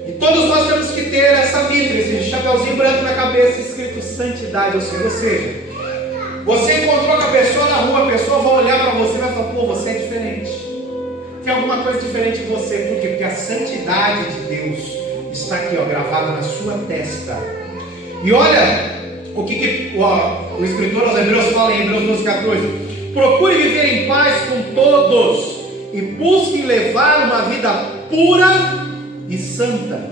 E todos nós temos que ter essa mitra, esse chapeuzinho branco na cabeça, escrito santidade ao Senhor. Ou seja, você encontrou com a pessoa na rua, a pessoa vai olhar para você e vai falar: pô, você é diferente. Tem alguma coisa diferente de você. Por quê? Porque a santidade de Deus está aqui, ó, gravada na sua testa. E olha o que o escritor aos Hebreus fala em Hebreus 12,14: procure viver em paz com todos e busque levar uma vida pura e santa,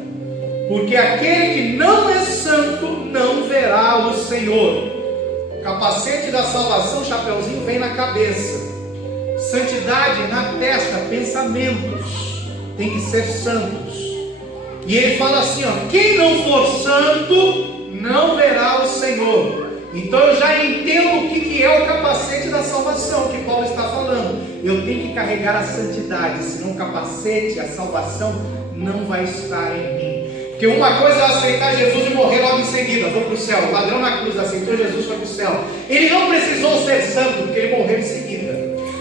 porque aquele que não é santo não verá o Senhor. O capacete da salvação, o chapeuzinho vem na cabeça, santidade na testa, pensamentos tem que ser santos. E ele fala assim, ó: quem não for santo não verá o Senhor. Então eu já entendo o que é o capacete da salvação que Paulo está falando. Eu tenho que carregar a santidade, senão o capacete, a salvação não vai estar em mim. Porque uma coisa é aceitar Jesus e morrer logo em seguida, vou para o céu. O ladrão na cruz aceitou Jesus, foi para o céu. Ele não precisou ser santo, porque ele morreu em seguida.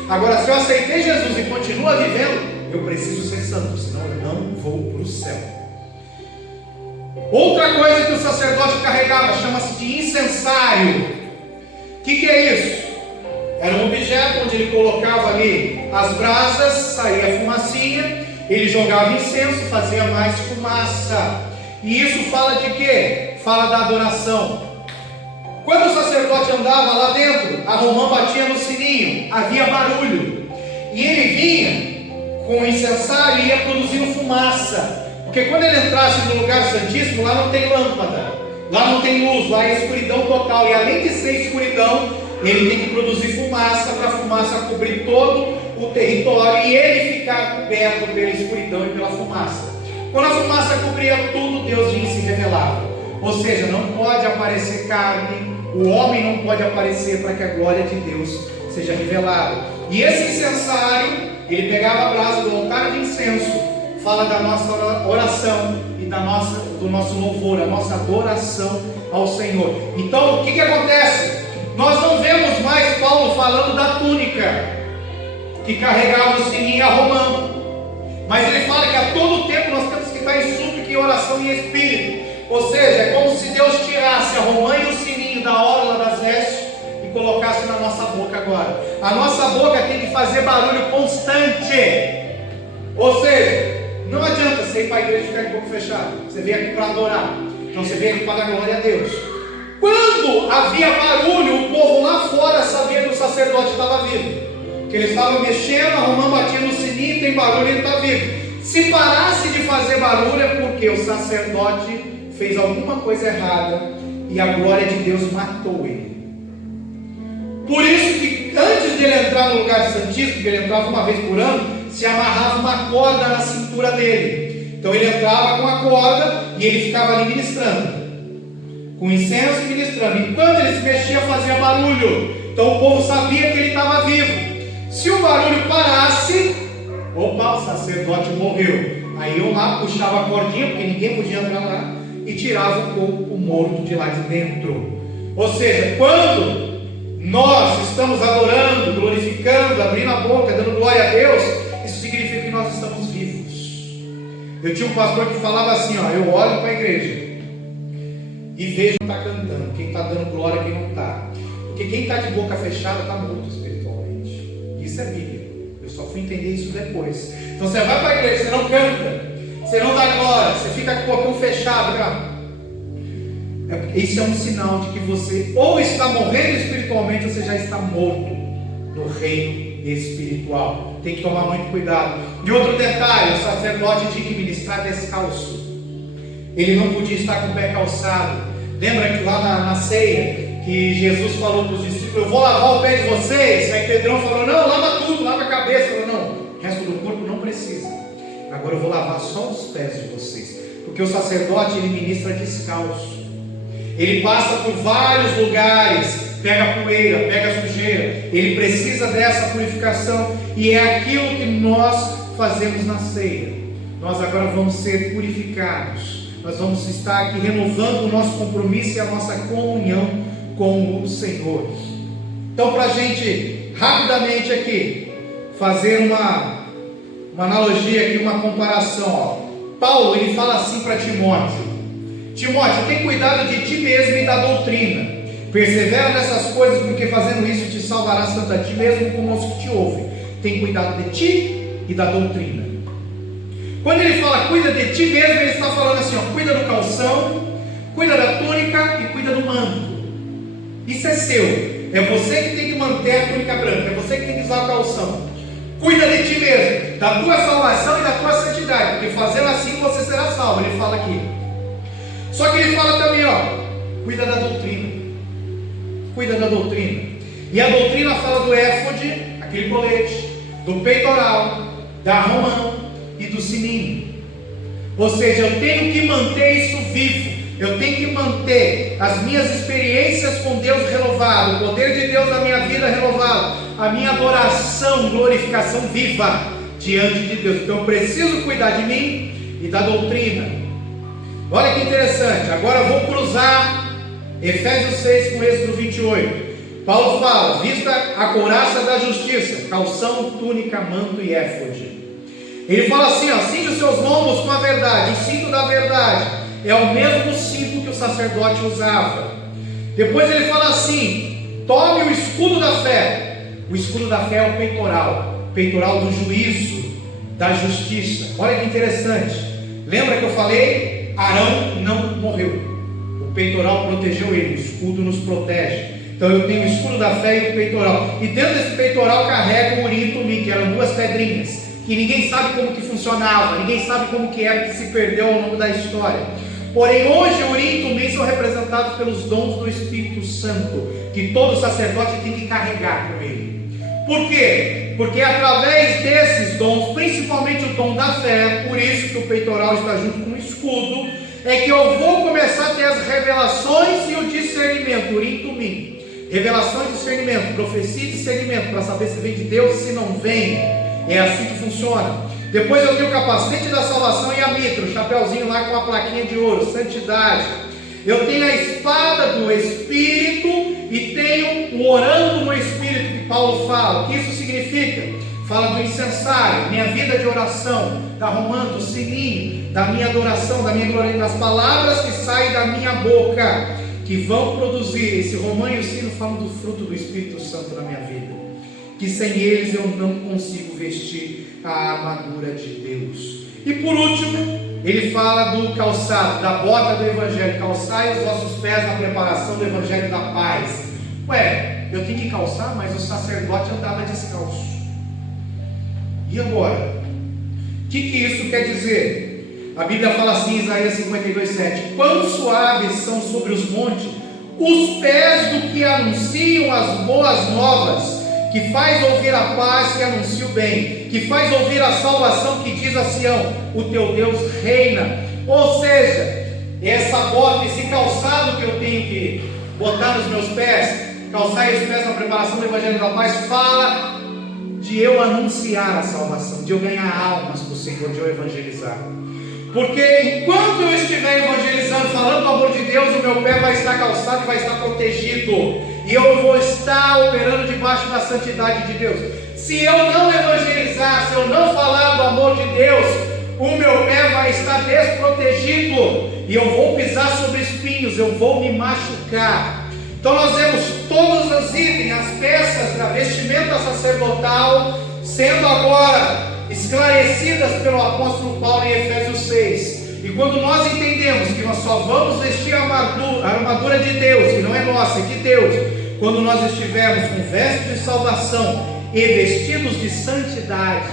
Agora, se eu aceitei Jesus e continuo vivendo, eu preciso ser santo, senão eu não vou para o céu. Outra coisa que o sacerdote carregava chama-se de incensário. O que é isso? Era um objeto onde ele colocava ali as brasas, saía fumacinha, ele jogava incenso, fazia mais fumaça. E isso fala de quê? Fala da adoração. Quando o sacerdote andava lá dentro, a romã batia no sininho, havia barulho. E ele vinha com o incensário e ia produzindo fumaça. Porque quando ele entrasse no lugar santíssimo, lá não tem lâmpada, lá não tem luz, lá é escuridão total. E além de ser escuridão, ele tem que produzir fumaça, para a fumaça cobrir todo o território e ele ficar coberto pela escuridão e pela fumaça. Quando a fumaça cobria tudo, Deus vinha e se revelava. Ou seja, não pode aparecer carne, o homem não pode aparecer para que a glória de Deus seja revelada. E esse incensário, ele pegava a brasa do altar de incenso, fala da nossa oração e do nosso louvor, a nossa adoração ao Senhor. Então, o que acontece? Nós não vemos mais Paulo falando da túnica que carregava o sininho e a romã, mas ele fala que a todo tempo nós temos que estar em súplica e oração em espírito. Ou seja, é como se Deus tirasse a romã e o sininho da orla das vestes e colocasse na nossa boca agora. A nossa boca tem que fazer barulho constante. Ou seja, Não adianta você ir para a igreja e ficar de boca fechada. Você veio aqui para adorar. Então você veio aqui para dar glória a Deus. Quando havia barulho, o povo lá fora sabia que o sacerdote estava vivo. Que ele estava mexendo, arrumando, batendo no sininho, tem barulho, ele está vivo. Se parasse de fazer barulho é porque o sacerdote fez alguma coisa errada e a glória de Deus matou ele. Por isso que antes de ele entrar no lugar santíssimo, que ele entrava uma vez por ano, se amarrava uma corda na cintura dele. Então ele entrava com a corda e ele ficava ali ministrando, com incenso e ministrando. E quando ele se mexia, fazia barulho. Então o povo sabia que ele estava vivo. Se o barulho parasse, opa, o sacerdote morreu. Aí eu lá puxava a cordinha, porque ninguém podia entrar lá, e tirava o corpo morto de lá de dentro. Ou seja, quando nós estamos adorando, glorificando, abrindo a boca, dando glória a Deus, isso significa que nós estamos vivos. Eu tinha um pastor que falava assim, ó, eu olho para a igreja e vejo quem está cantando, quem está dando glória, quem não está. Porque quem está de boca fechada está morto espiritualmente. Isso é Bíblia. Eu só fui entender isso depois. Então você vai para a igreja, você não canta, você não dá glória, você fica com o corpo fechado, cara. Isso é um sinal de que você ou está morrendo espiritualmente ou você já está morto no reino espiritual. Tem que tomar muito cuidado. E outro detalhe, o sacerdote tinha que ministrar descalço. Ele não podia estar com o pé calçado. Lembra que lá na ceia, que Jesus falou para os discípulos, eu vou lavar o pé de vocês. Aí Pedrão falou, não, lava tudo, lava a cabeça. Ele falou, não, o resto do corpo não precisa. Agora eu vou lavar só os pés de vocês. Porque o sacerdote, ele ministra descalço. Ele passa por vários lugares, pega poeira, pega sujeira. Ele precisa dessa purificação. E é aquilo que nós fazemos na ceia. Nós agora vamos ser purificados. Nós vamos estar aqui renovando o nosso compromisso e a nossa comunhão com o Senhor. Então, para a gente rapidamente aqui fazer uma analogia aqui, uma comparação, ó. Paulo, ele fala assim para Timóteo: Timóteo, tem cuidado de ti mesmo e da doutrina. Persevera nessas coisas, porque fazendo isso te salvarás tanto a ti mesmo como aos que te ouvem. Tem cuidado de ti e da doutrina. Quando ele fala cuida de ti mesmo, ele está falando assim, ó, cuida do calção, cuida da túnica e cuida do manto. Isso é seu. É você que tem que manter a túnica branca, é você que tem que usar o calção. Cuida de ti mesmo, da tua salvação e da tua santidade, porque fazendo assim você será salvo. Ele fala aqui. Só que ele fala também, ó, cuida da doutrina. Cuida da doutrina. E a doutrina fala do éfode, aquele colete, do peitoral, da romã e do sininho. Ou seja, eu tenho que manter isso vivo. Eu tenho que manter as minhas experiências com Deus renovado, o poder de Deus na minha vida renovado, a minha adoração, glorificação viva diante de Deus. Então eu preciso cuidar de mim e da doutrina. Olha que interessante. Agora eu vou cruzar Efésios 6 com Êxodo 28. Paulo fala: vista a couraça da justiça, calção, túnica, manto e éfode. Ele fala assim, ó, cinge os seus lombos com a verdade. O cinto da verdade é o mesmo cinto que o sacerdote usava. Depois ele fala assim: tome o escudo da fé. O escudo da fé é o peitoral do juízo, da justiça. Olha que interessante. Lembra que eu falei? Arão não morreu. O peitoral protegeu ele, o escudo nos protege. Então eu tenho o escudo da fé e o peitoral. E dentro desse peitoral carrega o urim e tumim, que eram duas pedrinhas, que ninguém sabe como que funcionava, ninguém sabe como que é, que se perdeu ao longo da história. Porém hoje o urim e tumim são representados pelos dons do Espírito Santo, que todo sacerdote tem que carregar com ele. Por quê? Porque através desses dons, principalmente o dom da fé, por isso que o peitoral está junto com o escudo, é que eu vou começar a ter as revelações e o discernimento, urim e tumim. Revelação e discernimento, profecia e discernimento, para saber se vem de Deus, se não vem. É assim que funciona. Depois eu tenho o capacete da salvação e a mitra, o chapeuzinho lá com a plaquinha de ouro, santidade. Eu tenho a espada do Espírito e tenho o orando no Espírito que Paulo fala. O que isso significa? Fala do incensário, minha vida de oração, da romã, do sininho, da minha adoração, da minha glória, das palavras que saem da minha boca, que vão produzir. Esse romã e o sino falam do fruto do Espírito Santo na minha vida. que sem eles eu não consigo vestir a armadura de Deus. E por último, ele fala do calçado, da bota do Evangelho. Calçai os vossos pés na preparação do Evangelho da paz. Ué, eu tenho que calçar, mas o sacerdote andava descalço. E agora? O que isso quer dizer? A Bíblia fala assim, Isaías 52:7: quão suaves são sobre os montes os pés do que anunciam as boas novas, que faz ouvir a paz, que anuncia o bem, que faz ouvir a salvação, que diz a Sião: o teu Deus reina. Ou seja, essa bota, esse calçado que eu tenho que botar nos meus pés, calçar os pés na preparação do Evangelho da Paz, fala de eu anunciar a salvação, de eu ganhar almas para o Senhor, de eu evangelizar. Porque enquanto eu estiver evangelizando, falando do amor de Deus, o meu pé vai estar calçado e vai estar protegido, e eu vou estar operando debaixo da santidade de Deus. Se eu não evangelizar, se eu não falar do amor de Deus, o meu pé vai estar desprotegido, e eu vou pisar sobre espinhos, eu vou me machucar. Então nós vemos todos os itens, as peças da vestimenta sacerdotal, sendo agora esclarecidas pelo apóstolo Paulo em Efésios 6. E quando nós entendemos que nós só vamos vestir a armadura de Deus, que não é nossa, é de Deus, quando nós estivermos com vestes de salvação e vestidos de santidade,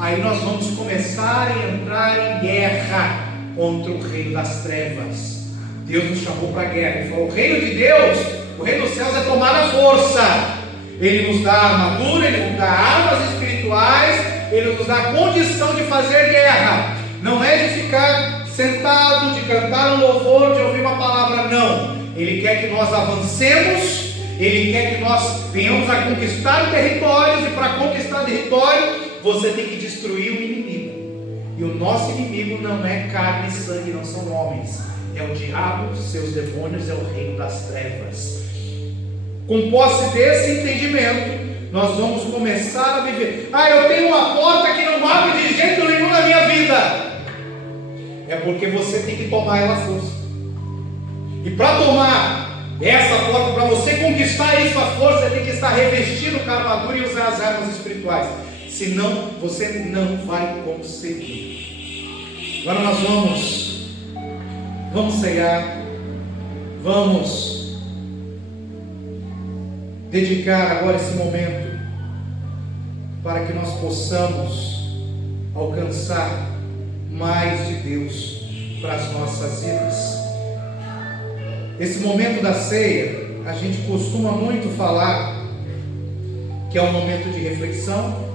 aí nós vamos começar a entrar em guerra contra o reino das trevas. Deus nos chamou para a guerra. Ele falou: o reino de Deus, o reino dos céus é tomar a força. Ele nos dá armadura, Ele nos dá armas espirituais, Ele nos dá a condição de fazer guerra. Não é de ficar sentado, de cantar um louvor, de ouvir uma palavra, não. Ele quer que nós avancemos, Ele quer que nós venhamos a conquistar territórios, e para conquistar território, você tem que destruir o inimigo. E o nosso inimigo não é carne e sangue, não são homens, é o diabo, seus demônios, é o reino das trevas. Com posse desse entendimento, nós vamos começar a viver. Eu tenho uma porta que não abre de jeito nenhum na minha vida. É porque você tem que tomar ela à força. E para tomar essa porta, para você conquistar isso à força, você tem que estar revestido com a armadura e usar as armas espirituais. Senão, você não vai conseguir. Agora nós vamos ceiar, vamos dedicar agora esse momento para que nós possamos alcançar mais de Deus para as nossas vidas. Esse momento da ceia, a gente costuma muito falar que é um momento de reflexão,